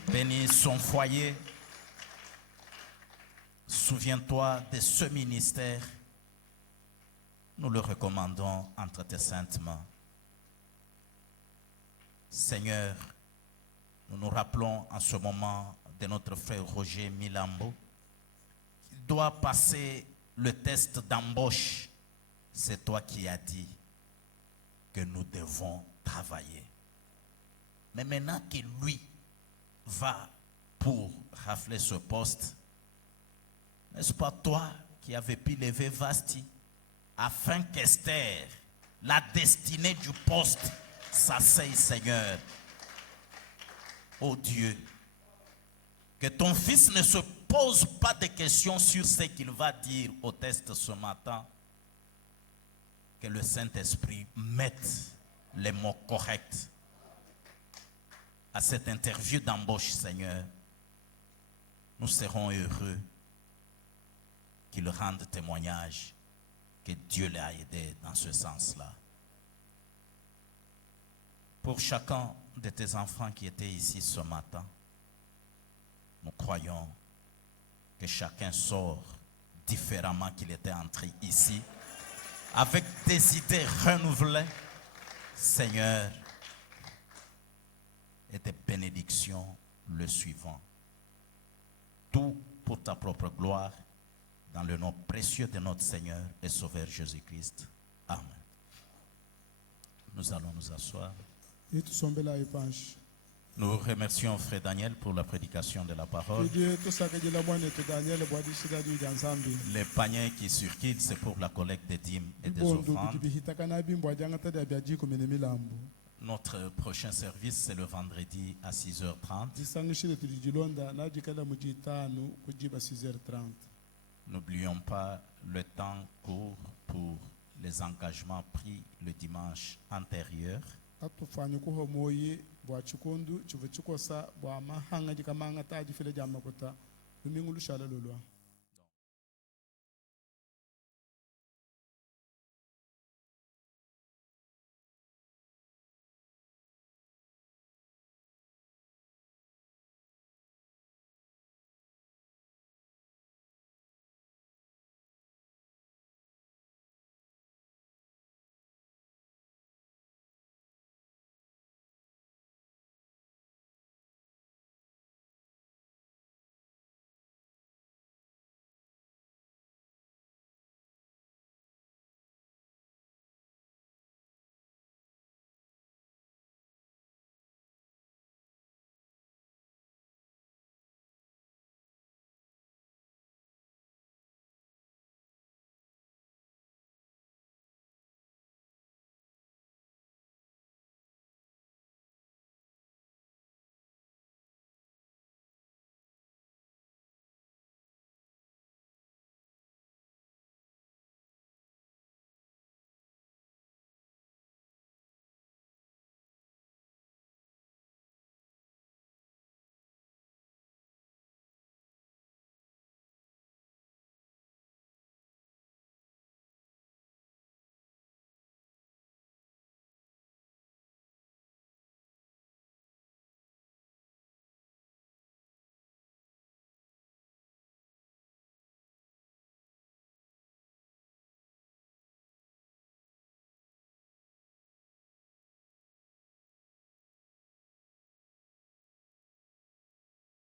Bénis son foyer. Souviens-toi de ce ministère. Nous le recommandons entre tes saintes mains. Seigneur, nous nous rappelons en ce moment de notre frère Roger Milambo. Il doit passer le test d'embauche. C'est toi qui as dit que nous devons travailler. Mais maintenant que lui va pour rafler ce poste, n'est-ce pas toi qui avais pu lever Vasti afin qu'Esther, la destinée du poste, s'asseye, Seigneur. Oh Dieu, que ton fils ne se pose pas de questions sur ce qu'il va dire au test ce matin. Que le Saint-Esprit mette les mots corrects à cette interview d'embauche, Seigneur. Nous serons heureux qu'il rende témoignage que Dieu l'a aidé dans ce sens-là. Pour chacun de tes enfants qui étaient ici ce matin, nous croyons que chacun sort différemment qu'il était entré ici, avec des idées renouvelées, Seigneur, et des bénédictions le suivant. Tout pour ta propre gloire, dans le nom précieux de notre Seigneur et Sauveur Jésus-Christ. Amen. Nous allons nous asseoir. Nous remercions Frère Daniel pour la prédication de la parole. Les paniers qui circulent, c'est pour la collecte des dîmes et des offrandes. Notre prochain service, c'est le vendredi à 6h30. N'oublions pas le temps court pour les engagements pris le dimanche antérieur. bwa chikondu chivu chikosa bwa mahanga jikamanga taji file jamakuta lumingulu shala lulwa